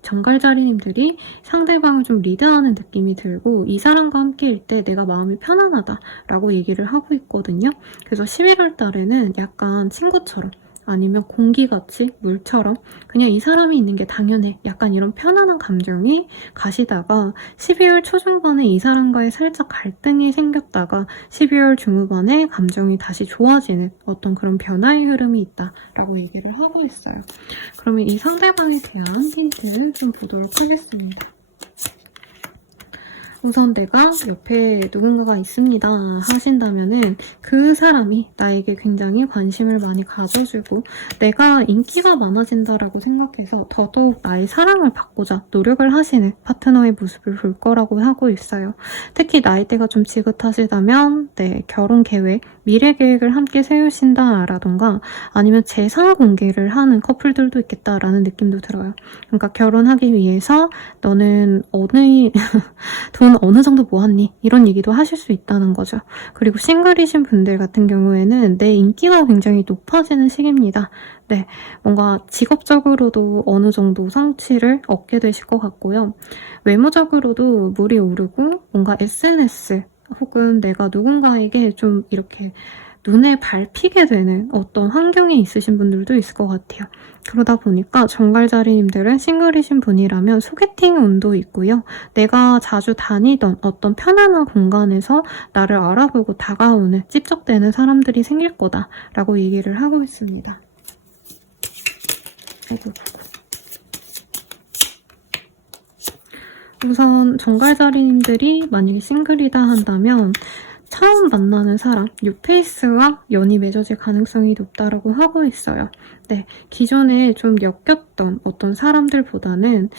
정갈자리님들이 상대방을 좀 리드하는 느낌이 들고 이 사람과 함께일 때 내가 마음이 편안하다라고 얘기를 하고 있거든요. 그래서 11월 달에는 약간 친구처럼 아니면 공기같이 물처럼 그냥 이 사람이 있는 게 당연해, 약간 이런 편안한 감정이 가시다가 12월 초중반에 이 사람과의 살짝 갈등이 생겼다가 12월 중후반에 감정이 다시 좋아지는 어떤 그런 변화의 흐름이 있다라고 얘기를 하고 있어요. 그러면 이 상대방에 대한 힌트를 좀 보도록 하겠습니다. 우선 내가 옆에 누군가가 있습니다 하신다면은 그 사람이 나에게 굉장히 관심을 많이 가져주고 내가 인기가 많아진다라고 생각해서 더더욱 나의 사랑을 받고자 노력을 하시는 파트너의 모습을 볼 거라고 하고 있어요. 특히 나이대가 좀 지긋하시다면 결혼 계획, 미래 계획을 함께 세우신다라던가 아니면 재산 공개를 하는 커플들도 있겠다라는 느낌도 들어요. 그러니까 결혼하기 위해서 너는 돈 어느 정도 모았니? 이런 얘기도 하실 수 있다는 거죠. 그리고 싱글이신 분들 같은 경우에는 내 인기가 굉장히 높아지는 시기입니다. 네, 뭔가 직업적으로도 어느 정도 성취를 얻게 되실 것 같고요. 외모적으로도 물이 오르고 뭔가 SNS 혹은 내가 누군가에게 좀 이렇게 눈에 밟히게 되는 어떤 환경에 있으신 분들도 있을 것 같아요. 그러다 보니까 정갈자리님들은 싱글이신 분이라면 소개팅 운도 있고요. 내가 자주 다니던 어떤 편안한 공간에서 나를 알아보고 다가오는 찝적대는 사람들이 생길 거다라고 얘기를 하고 있습니다. 우선 정갈자리님들이 만약에 싱글이다 한다면 처음 만나는 사람, 뉴페이스와 연이 맺어질 가능성이 높다라고 하고 있어요. 네, 기존에 좀 엮였던 어떤 사람들보다는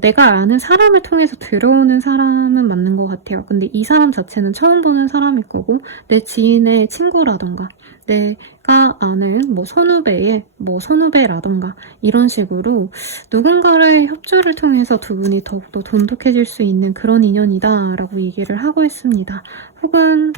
내가 아는 사람을 통해서 들어오는 사람은 맞는 것 같아요. 근데 이 사람 자체는 처음 보는 사람일 거고 내 지인의 친구라던가 내가 아는 선후배의 선후배라던가 이런 식으로 누군가의 협조를 통해서 두 분이 더욱더 돈독해질 수 있는 그런 인연이다라고 얘기를 하고 있습니다. 혹은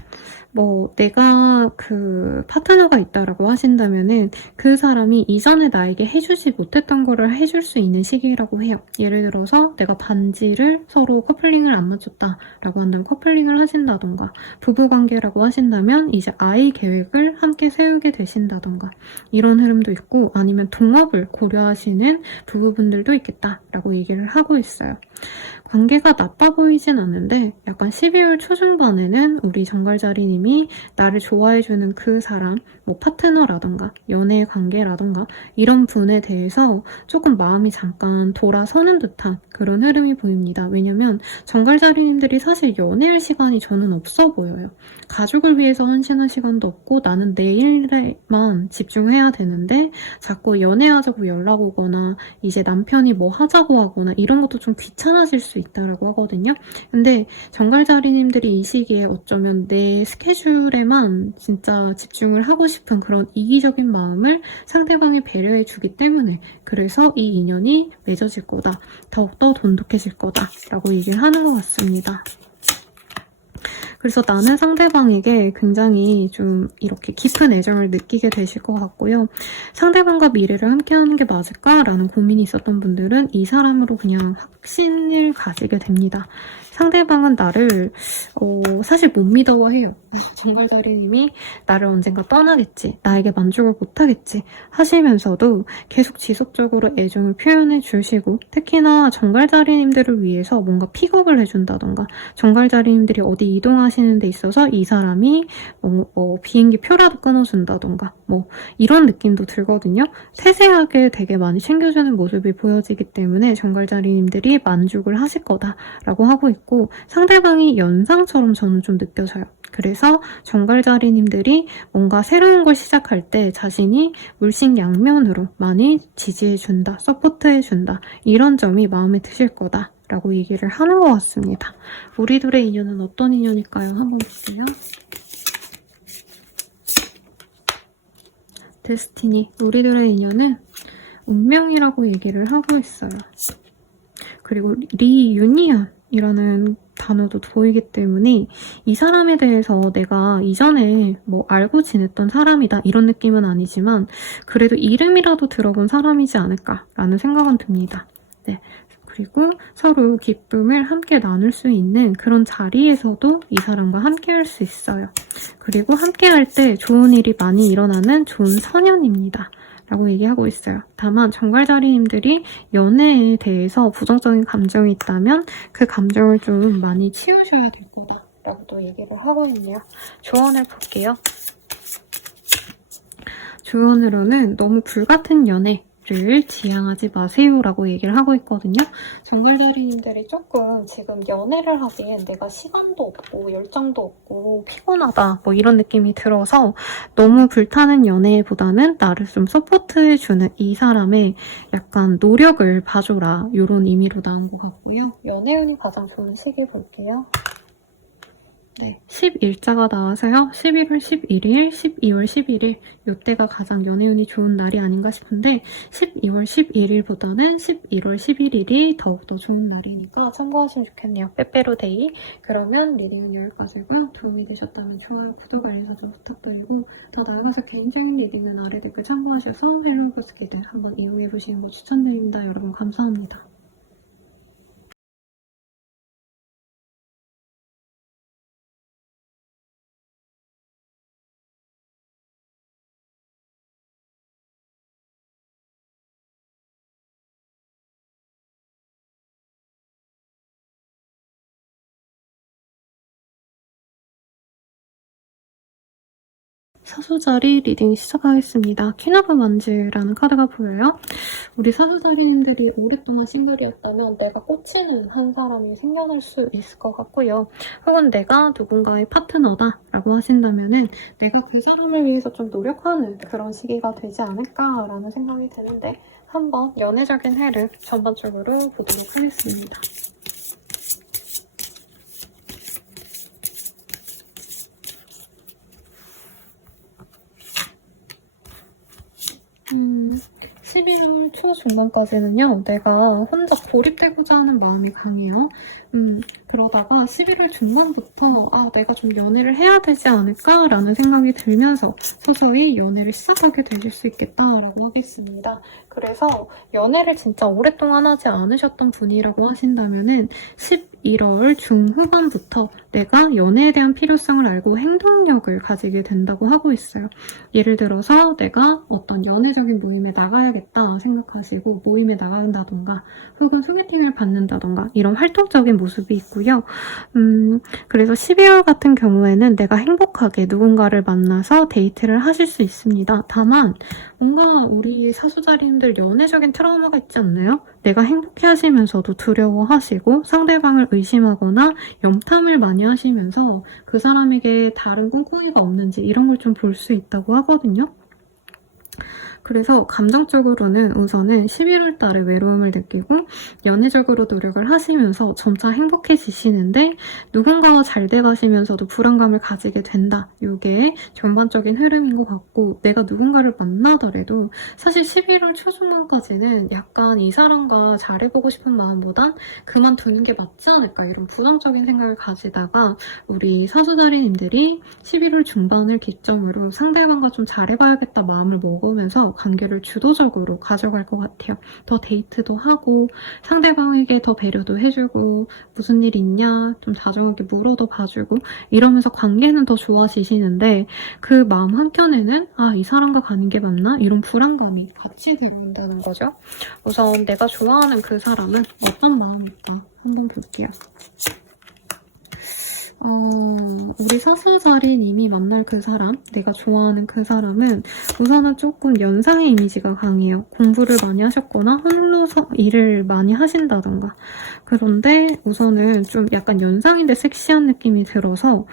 내가 그 파트너가 있다라고 하신다면은 그 사람이 이전에 나에게 해주지 못했던 거를 해줄 수 있는 시기라고 해요. 예를 들어서 내가 반지를 서로 커플링을 안 맞췄다라고 한다면 커플링을 하신다던가 부부관계라고 하신다면 이제 아이 계획을 함께 세우게 되신다던가 이런 흐름도 있고 아니면 동업을 고려하시는 부부분들도 있겠다라고 얘기를 하고 있어요. 관계가 나빠 보이진 않는데 약간 12월 초중반에는 우리 정갈자리님이 나를 좋아해주는 그 사람, 파트너라던가 연애 관계라던가 이런 분에 대해서 조금 마음이 잠깐 돌아서는 듯한 그런 흐름이 보입니다. 왜냐면 정갈자리님들이 사실 연애할 시간이 저는 없어 보여요. 가족을 위해서 헌신할 시간도 없고 나는 내 일에만 집중해야 되는데 자꾸 연애하자고 연락 오거나 이제 남편이 뭐 하자고 하거나 이런 것도 좀 귀찮아질 수 있다라고 하거든요. 근데 정갈자리님들이 이 시기에 어쩌면 내 스케줄에만 진짜 집중을 하고 싶은 그런 이기적인 마음을 상대방이 배려해 주기 때문에 그래서 이 인연이 맺어질 거다. 더욱더 돈독해질 거다. 라고 얘기를 하는 것 같습니다. 그래서 나는 상대방에게 굉장히 좀 이렇게 깊은 애정을 느끼게 되실 것 같고요. 상대방과 미래를 함께하는 게 맞을까라는 고민이 있었던 분들은 이 사람으로 그냥 확신을 가지게 됩니다. 상대방은 나를 사실 못 믿어해요. 정갈자리님이 나를 언젠가 떠나겠지, 나에게 만족을 못하겠지 하시면서도 계속 지속적으로 애정을 표현해 주시고 특히나 정갈자리님들을 위해서 뭔가 픽업을 해준다던가 정갈자리님들이 어디 이동하시는 데 있어서 이 사람이 비행기 표라도 끊어준다던가 이런 느낌도 들거든요. 세세하게 되게 많이 챙겨주는 모습이 보여지기 때문에 정갈자리님들이 만족을 하실 거다라고 하고 있고 상대방이 연상처럼 저는 좀 느껴져요. 그래서 정갈자리님들이 뭔가 새로운 걸 시작할 때 자신이 물심양면으로 많이 지지해준다, 서포트해준다 이런 점이 마음에 드실 거다 라고 얘기를 하는 것 같습니다. 우리 둘의 인연은 어떤 인연일까요? 한번 보세요. 데스티니, 우리들의 인연은 운명이라고 얘기를 하고 있어요. 그리고 리유니언이라는 단어도 보이기 때문에 이 사람에 대해서 내가 이전에 알고 지냈던 사람이다 이런 느낌은 아니지만 그래도 이름이라도 들어본 사람이지 않을까라는 생각은 듭니다. 네. 그리고 서로 기쁨을 함께 나눌 수 있는 그런 자리에서도 이 사람과 함께 할 수 있어요. 그리고 함께 할 때 좋은 일이 많이 일어나는 좋은 선연입니다. 라고 얘기하고 있어요. 다만 정갈자리님들이 연애에 대해서 부정적인 감정이 있다면 그 감정을 좀 많이 치우셔야 될 거다 라고 또 얘기를 하고 있네요. 조언을 볼게요. 조언으로는 너무 불같은 연애, 연애를 지향하지 마세요라고 얘기를 하고 있거든요. 정글다리님들이 조금 지금 연애를 하기엔 내가 시간도 없고 열정도 없고 피곤하다 뭐 이런 느낌이 들어서 너무 불타는 연애보다는 나를 좀 서포트해주는 이 사람의 약간 노력을 봐줘라 이런 의미로 나온 것 같고요. 연애운이 가장 좋은 시기 볼게요. 네, 10일자가 나와서요. 11월 11일, 12월 11일 이때가 가장 연애운이 좋은 날이 아닌가 싶은데 12월 11일보다는 11월 11일이 더욱더 좋은 날이니까 참고하시면 좋겠네요. 빼빼로데이. 그러면 리딩은 여기까지고요. 도움이 되셨다면 좋아요, 구독, 알림 설정 부탁드리고 더 나아가서 개인적인 리딩은 아래 댓글 참고하셔서 헬로우버스 기드 한번 이용해보시는 거 추천드립니다. 여러분 감사합니다. 사수자리 리딩 시작하겠습니다. 퀸 오브 원즈라는 카드가 보여요. 우리 사수자리님들이 오랫동안 싱글이었다면 내가 꽂히는 한 사람이 생겨날 수 있을 것 같고요. 혹은 내가 누군가의 파트너다 라고 하신다면은 내가 그 사람을 위해서 좀 노력하는 그런 시기가 되지 않을까라는 생각이 드는데 한번 연애적인 해를 전반적으로 보도록 하겠습니다. 음, 11월 초중반까지는요, 내가 혼자 고립되고자 하는 마음이 강해요. 그러다가 11월 중반부터 내가 좀 연애를 해야 되지 않을까라는 생각이 들면서 서서히 연애를 시작하게 되실 수 있겠다라고 하겠습니다. 그래서 연애를 진짜 오랫동안 하지 않으셨던 분이라고 하신다면은 11월 중후반부터 내가 연애에 대한 필요성을 알고 행동력을 가지게 된다고 하고 있어요. 예를 들어서 내가 어떤 연애적인 모임에 나가야겠다 생각하시고 모임에 나간다던가 혹은 소개팅을 받는다던가 이런 활동적인 모습이 있고요. 그래서 12월 같은 경우에는 내가 행복하게 누군가를 만나서 데이트를 하실 수 있습니다. 다만 뭔가 우리 사수자리님들 연애적인 트라우마가 있지 않나요? 내가 행복해 하시면서도 두려워하시고 상대방을 의심하거나 염탐을 많이 하시면서 그 사람에게 다른 꿍꿍이가 없는지 이런 걸 좀 볼 수 있다고 하거든요. 그래서 감정적으로는 우선은 11월 달에 외로움을 느끼고 연애적으로 노력을 하시면서 점차 행복해지시는데 누군가와 잘 돼가시면서도 불안감을 가지게 된다. 이게 전반적인 흐름인 것 같고 내가 누군가를 만나더라도 사실 11월 초중반까지는 약간 이 사람과 잘해보고 싶은 마음보단 그만두는 게 맞지 않을까 이런 부정적인 생각을 가지다가 우리 사수자리님들이 11월 중반을 기점으로 상대방과 좀 잘해봐야겠다 마음을 먹으면서 관계를 주도적으로 가져갈 것 같아요. 더 데이트도 하고 상대방에게 더 배려도 해주고 무슨 일 있냐 좀 다정하게 물어도 봐주고 이러면서 관계는 더 좋아지시는데 그 마음 한켠에는 이 사람과 가는 게 맞나? 이런 불안감이 같이 들어온다는 거죠. 우선 내가 좋아하는 그 사람은 어떤 마음일까 한번 볼게요. 우리 사수자리님이 만날 그 사람, 내가 좋아하는 그 사람은 우선은 조금 연상의 이미지가 강해요. 공부를 많이 하셨거나 홀로서 일을 많이 하신다던가. 그런데 우선은 좀 약간 연상인데 섹시한 느낌이 들어서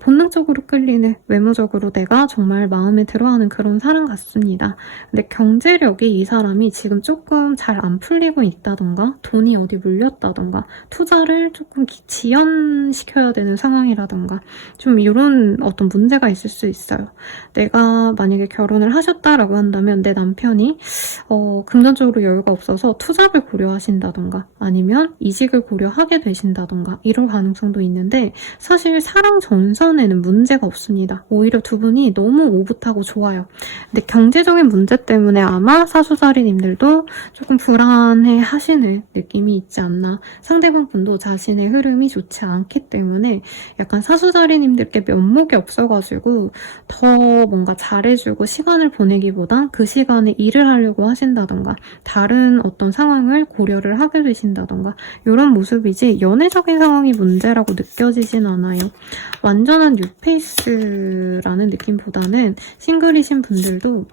본능적으로 끌리는 외모적으로 내가 정말 마음에 들어하는 그런 사람 같습니다. 근데 경제력이 이 사람이 지금 조금 잘 안 풀리고 있다던가 돈이 어디 물렸다던가 투자를 조금 지연시켜야 되는 상황이라던가 좀 이런 어떤 문제가 있을 수 있어요. 내가 만약에 결혼을 하셨다라고 한다면 내 남편이 금전적으로 여유가 없어서 투자를 고려하신다던가 아니면 이직을 고려하게 되신다던가 이럴 가능성도 있는데 사실 사랑 전선에는 문제가 없습니다. 오히려 두 분이 너무 오붓하고 좋아요. 근데 경제적인 문제 때문에 아마 사수자리님들도 조금 불안해 하시는 느낌이 있지 않나. 상대방 분도 자신의 흐름이 좋지 않기 때문에 약간 사수자리님들께 면목이 없어가지고 더 뭔가 잘해주고 시간을 보내기보단 그 시간에 일을 하려고 하신다던가 다른 어떤 상황을 고려를 하게 되신다던가 이런 모습이지 연애적인 상황이 문제라고 느껴지진 않아요. 완전한 뉴페이스라는 느낌보다는 싱글이신 분들도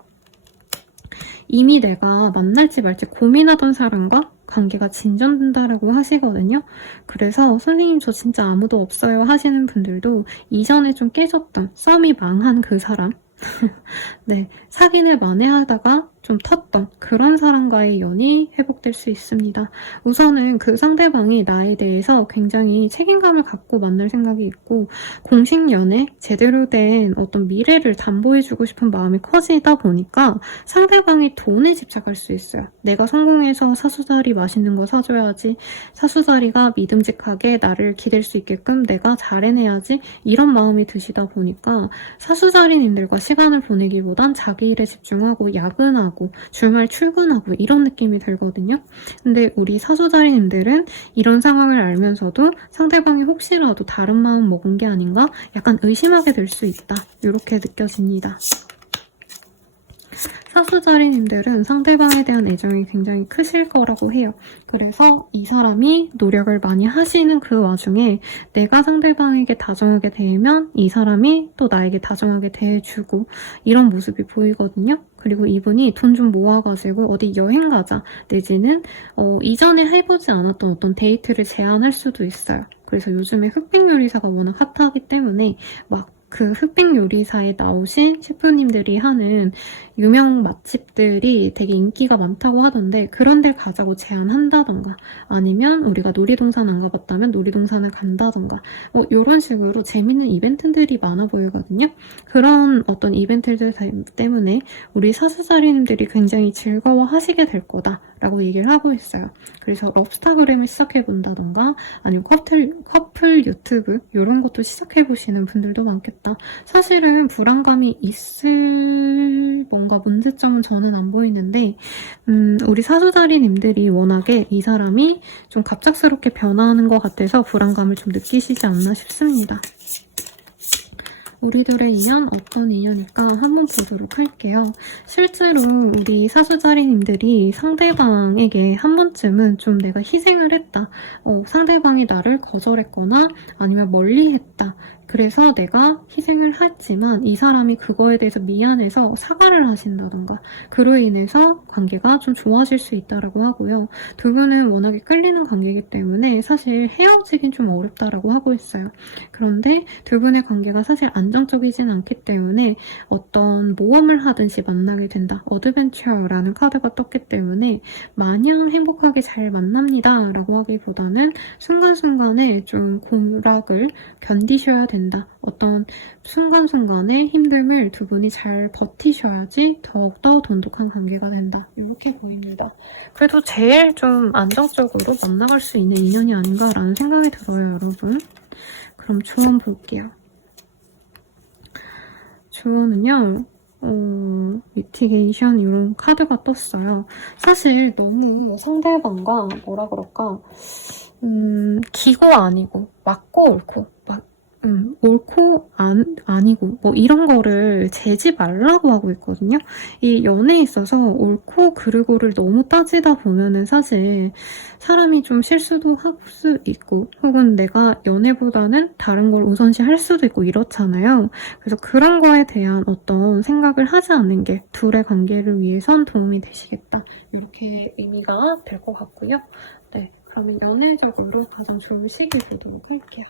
이미 내가 만날지 말지 고민하던 사람과 관계가 진전된다라고 하시거든요. 그래서 선생님 저 진짜 아무도 없어요 하시는 분들도 이전에 좀 깨졌던 썸이 망한 그 사람 네, 사귀를 만회하다가 좀 텄던 그런 사람과의 연이 회복될 수 있습니다. 우선은 그 상대방이 나에 대해서 굉장히 책임감을 갖고 만날 생각이 있고 공식 연애, 제대로 된 어떤 미래를 담보해주고 싶은 마음이 커지다 보니까 상대방이 돈에 집착할 수 있어요. 내가 성공해서 사수자리 맛있는 거 사줘야지, 사수자리가 믿음직하게 나를 기댈 수 있게끔 내가 잘 해내야지 이런 마음이 드시다 보니까 사수자리님들과 시간을 보내기보단 자기 일에 집중하고 야근하고 주말 출근하고 이런 느낌이 들거든요. 근데 우리 사수자리님들은 이런 상황을 알면서도 상대방이 혹시라도 다른 마음 먹은 게 아닌가 약간 의심하게 될 수 있다. 이렇게 느껴집니다. 사수자리님들은 상대방에 대한 애정이 굉장히 크실 거라고 해요. 그래서 이 사람이 노력을 많이 하시는 그 와중에 내가 상대방에게 다정하게 대하면 이 사람이 또 나에게 다정하게 대해주고 이런 모습이 보이거든요. 그리고 이분이 돈 좀 모아가지고 어디 여행 가자 내지는 이전에 해보지 않았던 어떤 데이트를 제안할 수도 있어요. 그래서 요즘에 흑백 요리사가 워낙 핫하기 때문에 막 그 흑백 요리사에 나오신 셰프님들이 하는 유명 맛집들이 되게 인기가 많다고 하던데 그런 데 가자고 제안한다던가 아니면 우리가 놀이동산 안 가봤다면 놀이동산을 간다던가 이런 식으로 재밌는 이벤트들이 많아 보이거든요. 그런 어떤 이벤트들 때문에 우리 사수자리님들이 굉장히 즐거워하시게 될 거다라고 얘기를 하고 있어요. 그래서 럽스타그램을 시작해본다던가 아니면 커플 유튜브 이런 것도 시작해보시는 분들도 많겠다. 사실은 불안감이 있을 뭔가 문제점은 저는 안 보이는데 우리 사수자리님들이 워낙에 이 사람이 좀 갑작스럽게 변화하는 것 같아서 불안감을 좀 느끼시지 않나 싶습니다. 우리들의 인연 어떤 인연일까 한번 보도록 할게요. 실제로 우리 사수자리님들이 상대방에게 한 번쯤은 좀 내가 희생을 했다. 상대방이 나를 거절했거나 아니면 멀리했다. 그래서 내가 희생을 했지만 이 사람이 그거에 대해서 미안해서 사과를 하신다던가 그로 인해서 관계가 좀 좋아질 수 있다라고 하고요. 두 분은 워낙에 끌리는 관계이기 때문에 사실 헤어지긴 좀 어렵다라고 하고 있어요. 그런데 두 분의 관계가 사실 안정적이진 않기 때문에 어떤 모험을 하든지 만나게 된다. 어드벤처라는 카드가 떴기 때문에 마냥 행복하게 잘 만납니다 라고 하기보다는 순간순간에 좀 고락을 견디셔야 된다. 어떤 순간순간의 힘듦을 두 분이 잘 버티셔야지 더욱더 돈독한 관계가 된다. 이렇게 보입니다. 그래도 제일 좀 안정적으로 만나갈 수 있는 인연이 아닌가라는 생각이 들어요, 여러분. 그럼 조언 볼게요. 조언은요, 미티게이션 이런 카드가 떴어요. 사실 너무 상대방과 뭐라 그럴까, 기고 아니고, 맞고 옳고, 옳고 아니고 뭐 이런 거를 재지 말라고 하고 있거든요. 이 연애에 있어서 옳고 그르고를 너무 따지다 보면은 사실 사람이 좀 실수도 할 수 있고 혹은 내가 연애보다는 다른 걸 우선시 할 수도 있고 이렇잖아요. 그래서 그런 거에 대한 어떤 생각을 하지 않는 게 둘의 관계를 위해선 도움이 되시겠다. 이렇게 의미가 될 것 같고요. 네, 그러면 연애적으로 가장 좋은 시기 보도록 할게요.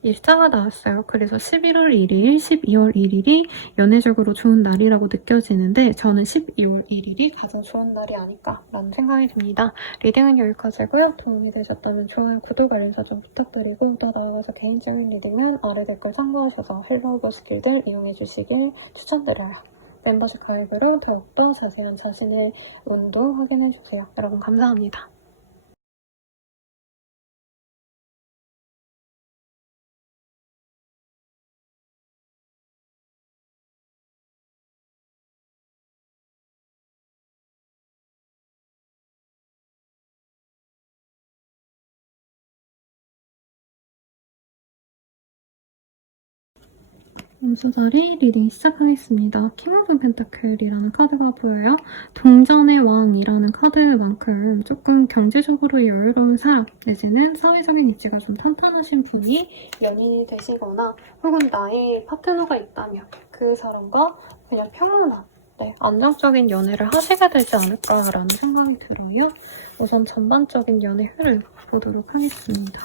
일자가 나왔어요. 그래서 11월 1일, 12월 1일이 연애적으로 좋은 날이라고 느껴지는데 저는 12월 1일이 가장 좋은 날이 아닐까라는 생각이 듭니다. 리딩은 여기까지고요. 도움이 되셨다면 좋아요, 구독, 알림 설정 부탁드리고 또 나아가서 개인적인 리딩은 아래 댓글 참고하셔서 헬로우버 스킬들 이용해주시길 추천드려요. 멤버십 가입으로 더욱더 자세한 자신의 운도 확인해주세요. 여러분 감사합니다. 운수자리 리딩 시작하겠습니다. 킹 오브 펜타클이라는 카드가 보여요. 동전의 왕이라는 카드만큼 조금 경제적으로 여유로운 사람 내지는 사회적인 입지가 좀 탄탄하신 분이 연인이 되시거나 혹은 나의 파트너가 있다면 그 사람과 그냥 평온한 네, 안정적인 연애를 하시게 되지 않을까라는 생각이 들어요. 우선 전반적인 연애 흐름 보도록 하겠습니다.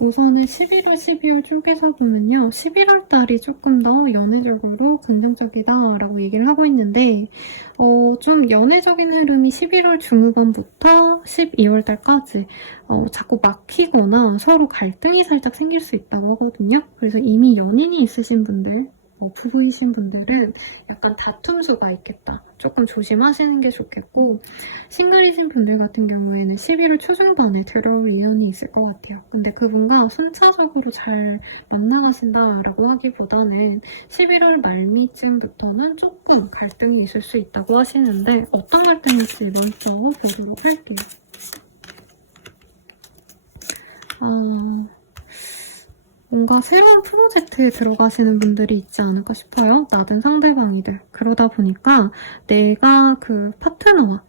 우선은 11월, 12월 쪽에서 보면요. 11월 달이 조금 더 연애적으로 긍정적이다라고 얘기를 하고 있는데 좀 연애적인 흐름이 11월 중후반부터 12월 달까지 자꾸 막히거나 서로 갈등이 살짝 생길 수 있다고 하거든요. 그래서 이미 연인이 있으신 분들, 부부이신 분들은 약간 다툼수가 있겠다. 조금 조심하시는 게 좋겠고 싱글이신 분들 같은 경우에는 11월 초중반에 들어올 예언이 있을 것 같아요. 근데 그분과 순차적으로 잘 만나가신다라고 하기보다는 11월 말미쯤부터는 조금 갈등이 있을 수 있다고 하시는데 어떤 갈등일지 먼저 보도록 할게요. 뭔가 새로운 프로젝트에 들어가시는 분들이 있지 않을까 싶어요. 나든 상대방이든. 그러다 보니까 내가 그 파트너와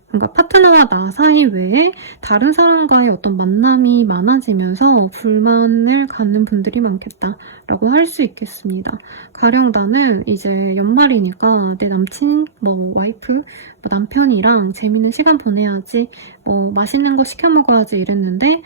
나 사이 외에 다른 사람과의 어떤 만남이 많아지면서 불만을 갖는 분들이 많겠다라고 할 수 있겠습니다. 가령 나는 이제 연말이니까 내 남친, 와이프, 남편이랑 재밌는 시간 보내야지, 맛있는 거 시켜 먹어야지 이랬는데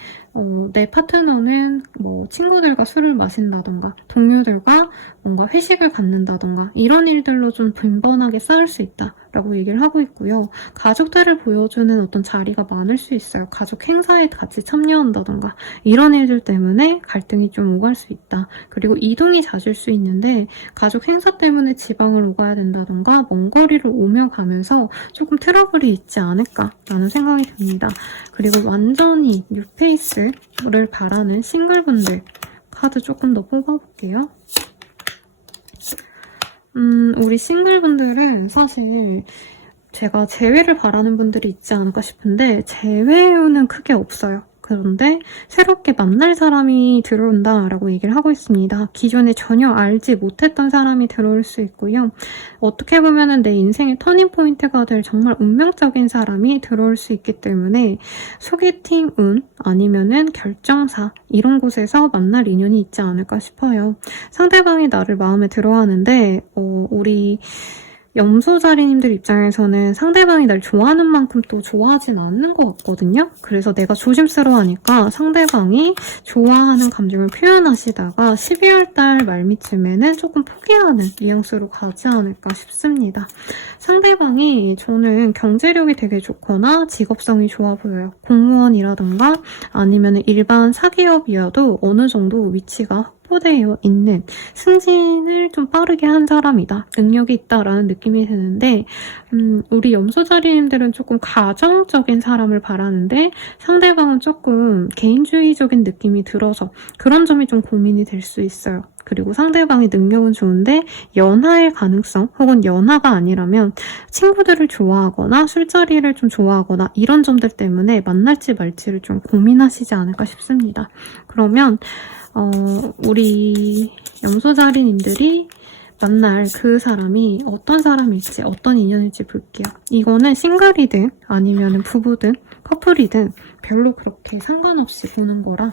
내 파트너는 친구들과 술을 마신다던가 동료들과 뭔가 회식을 갖는다던가 이런 일들로 좀 빈번하게 쌓일 수 있다라고 얘기를 하고 있고요. 가족들을 보여주는 어떤 자리가 많을 수 있어요. 가족 행사에 같이 참여한다던가 이런 일들 때문에 갈등이 좀 오갈 수 있다. 그리고 이동이 잦을 수 있는데 가족 행사 때문에 지방을 오가야 된다던가 먼 거리를 오며 가면서 조금 트러블이 있지 않을까라는 생각이 듭니다. 그리고 완전히 뉴페이스를 바라는 싱글분들 카드 조금 더 뽑아볼게요. 우리 싱글분들은 사실 제가 재회를 바라는 분들이 있지 않을까 싶은데 재회는 크게 없어요. 그런데 새롭게 만날 사람이 들어온다라고 얘기를 하고 있습니다. 기존에 전혀 알지 못했던 사람이 들어올 수 있고요. 어떻게 보면은 내 인생의 터닝포인트가 될 정말 운명적인 사람이 들어올 수 있기 때문에 소개팅 운 아니면은 결정사 이런 곳에서 만날 인연이 있지 않을까 싶어요. 상대방이 나를 마음에 들어하는데 우리 염소자리님들 입장에서는 상대방이 날 좋아하는 만큼 또 좋아하진 않는 것 같거든요. 그래서 내가 조심스러워하니까 상대방이 좋아하는 감정을 표현하시다가 12월달 말미쯤에는 조금 포기하는 뉘앙스로 가지 않을까 싶습니다. 상대방이 저는 경제력이 되게 좋거나 직업성이 좋아 보여요. 공무원이라던가 아니면 일반 사기업이어도 어느 정도 위치가 확보되어 있는 승진을 좀 빠르게 한 사람이다. 능력이 있다라는 느낌이 드는데 우리 염소자리님들은 조금 가정적인 사람을 바라는데 상대방은 조금 개인주의적인 느낌이 들어서 그런 점이 좀 고민이 될 수 있어요. 그리고 상대방의 능력은 좋은데 연하의 가능성 혹은 연하가 아니라면 친구들을 좋아하거나 술자리를 좀 좋아하거나 이런 점들 때문에 만날지 말지를 좀 고민하시지 않을까 싶습니다. 그러면 우리 염소자리님들이 만날 그 사람이 어떤 사람일지 어떤 인연일지 볼게요. 이거는 싱글이든 아니면 부부든 커플이든 별로 그렇게 상관없이 보는 거라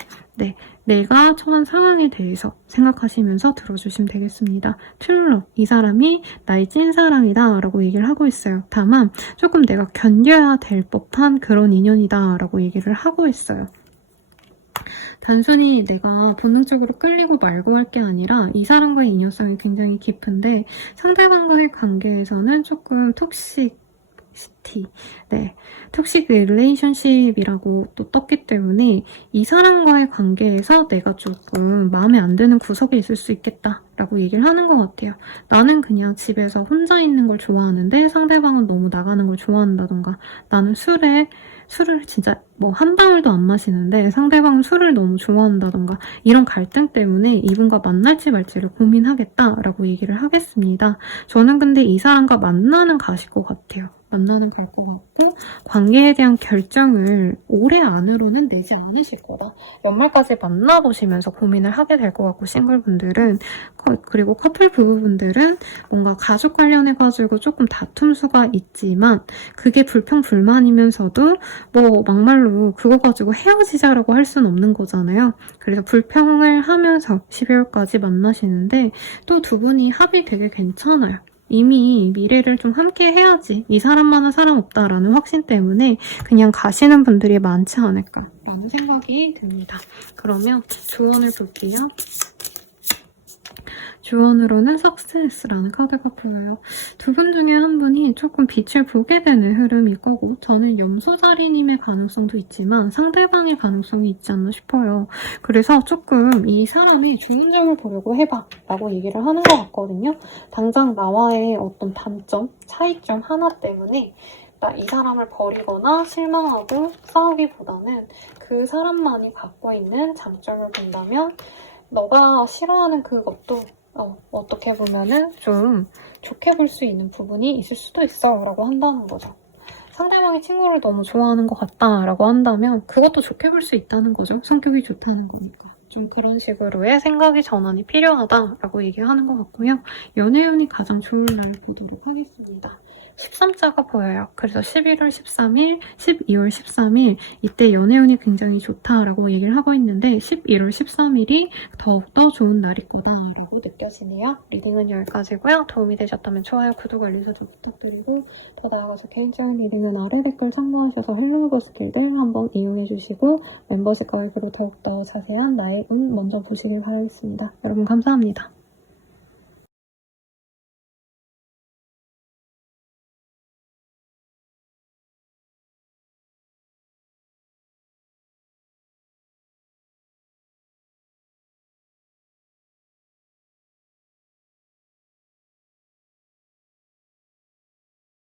내가 처한 상황에 대해서 생각하시면서 들어주시면 되겠습니다. 트룰러, 이 사람이 나의 찐사랑이다 라고 얘기를 하고 있어요. 다만 조금 내가 견뎌야 될 법한 그런 인연이다 라고 얘기를 하고 있어요. 단순히 내가 본능적으로 끌리고 말고 할 게 아니라 이 사람과의 인연성이 굉장히 깊은데 상대방과의 관계에서는 조금 톡식 릴레이션십이라고 또 떴기 때문에 이 사람과의 관계에서 내가 조금 마음에 안 드는 구석이 있을 수 있겠다 라고 얘기를 하는 것 같아요. 나는 그냥 집에서 혼자 있는 걸 좋아하는데 상대방은 너무 나가는 걸 좋아한다던가, 나는 술을 진짜 뭐 한 방울도 안 마시는데 상대방은 술을 너무 좋아한다던가, 이런 갈등 때문에 이분과 만날지 말지를 고민하겠다라고 얘기를 하겠습니다. 저는 근데 이 사람과 만나는 가실 것 같아요. 만나는 갈 것 같고, 관계에 대한 결정을 올해 안으로는 내지 않으실 거다. 연말까지 만나보시면서 고민을 하게 될 것 같고, 싱글분들은. 그리고 커플 부부분들은 뭔가 가족 관련해가지고 조금 다툼 수가 있지만, 그게 불평불만이면서도 뭐 막말로 그거 가지고 헤어지자라고 할 수는 없는 거잖아요. 그래서 불평을 하면서 12월까지 만나시는데, 또 두 분이 합이 되게 괜찮아요. 이미 미래를 좀 함께 해야지, 이 사람만한 사람 없다라는 확신 때문에 그냥 가시는 분들이 많지 않을까라는 생각이 듭니다. 그러면 조언을 볼게요. 주원으로는 석세스라는 카드가 보여요. 두 분 중에 한 분이 조금 빛을 보게 되는 흐름일 거고, 저는 염소자리님의 가능성도 있지만 상대방의 가능성이 있지 않나 싶어요. 그래서 조금 이 사람이 좋은 점을 보려고 해봐 라고 얘기를 하는 것 같거든요. 당장 나와의 어떤 단점, 차이점 하나 때문에 이 사람을 버리거나 실망하고 싸우기보다는 그 사람만이 갖고 있는 장점을 본다면, 너가 싫어하는 그것도 어떻게 보면은 좀 좋게 볼 수 있는 부분이 있을 수도 있어 라고 한다는 거죠. 상대방이 친구를 너무 좋아하는 것 같다 라고 한다면 그것도 좋게 볼 수 있다는 거죠. 성격이 좋다는 거니까. 좀 그런 식으로의 생각의 전환이 필요하다라고 얘기하는 것 같고요. 연애운이 가장 좋은 날 보도록 하겠습니다. 13자가 보여요. 그래서 11월 13일, 12월 13일 이때 연애운이 굉장히 좋다라고 얘기를 하고 있는데, 11월 13일이 더욱더 좋은 날일 거다라고 느껴지네요. 리딩은 여기까지고요. 도움이 되셨다면 좋아요, 구독, 알림 설정 부탁드리고, 더 나아가서 개인적인 리딩은 아래 댓글 참고하셔서 헬로우버 스킬들 한번 이용해주시고, 멤버십 가입으로 더욱더 자세한 나의 운 먼저 보시길 바라겠습니다. 여러분 감사합니다.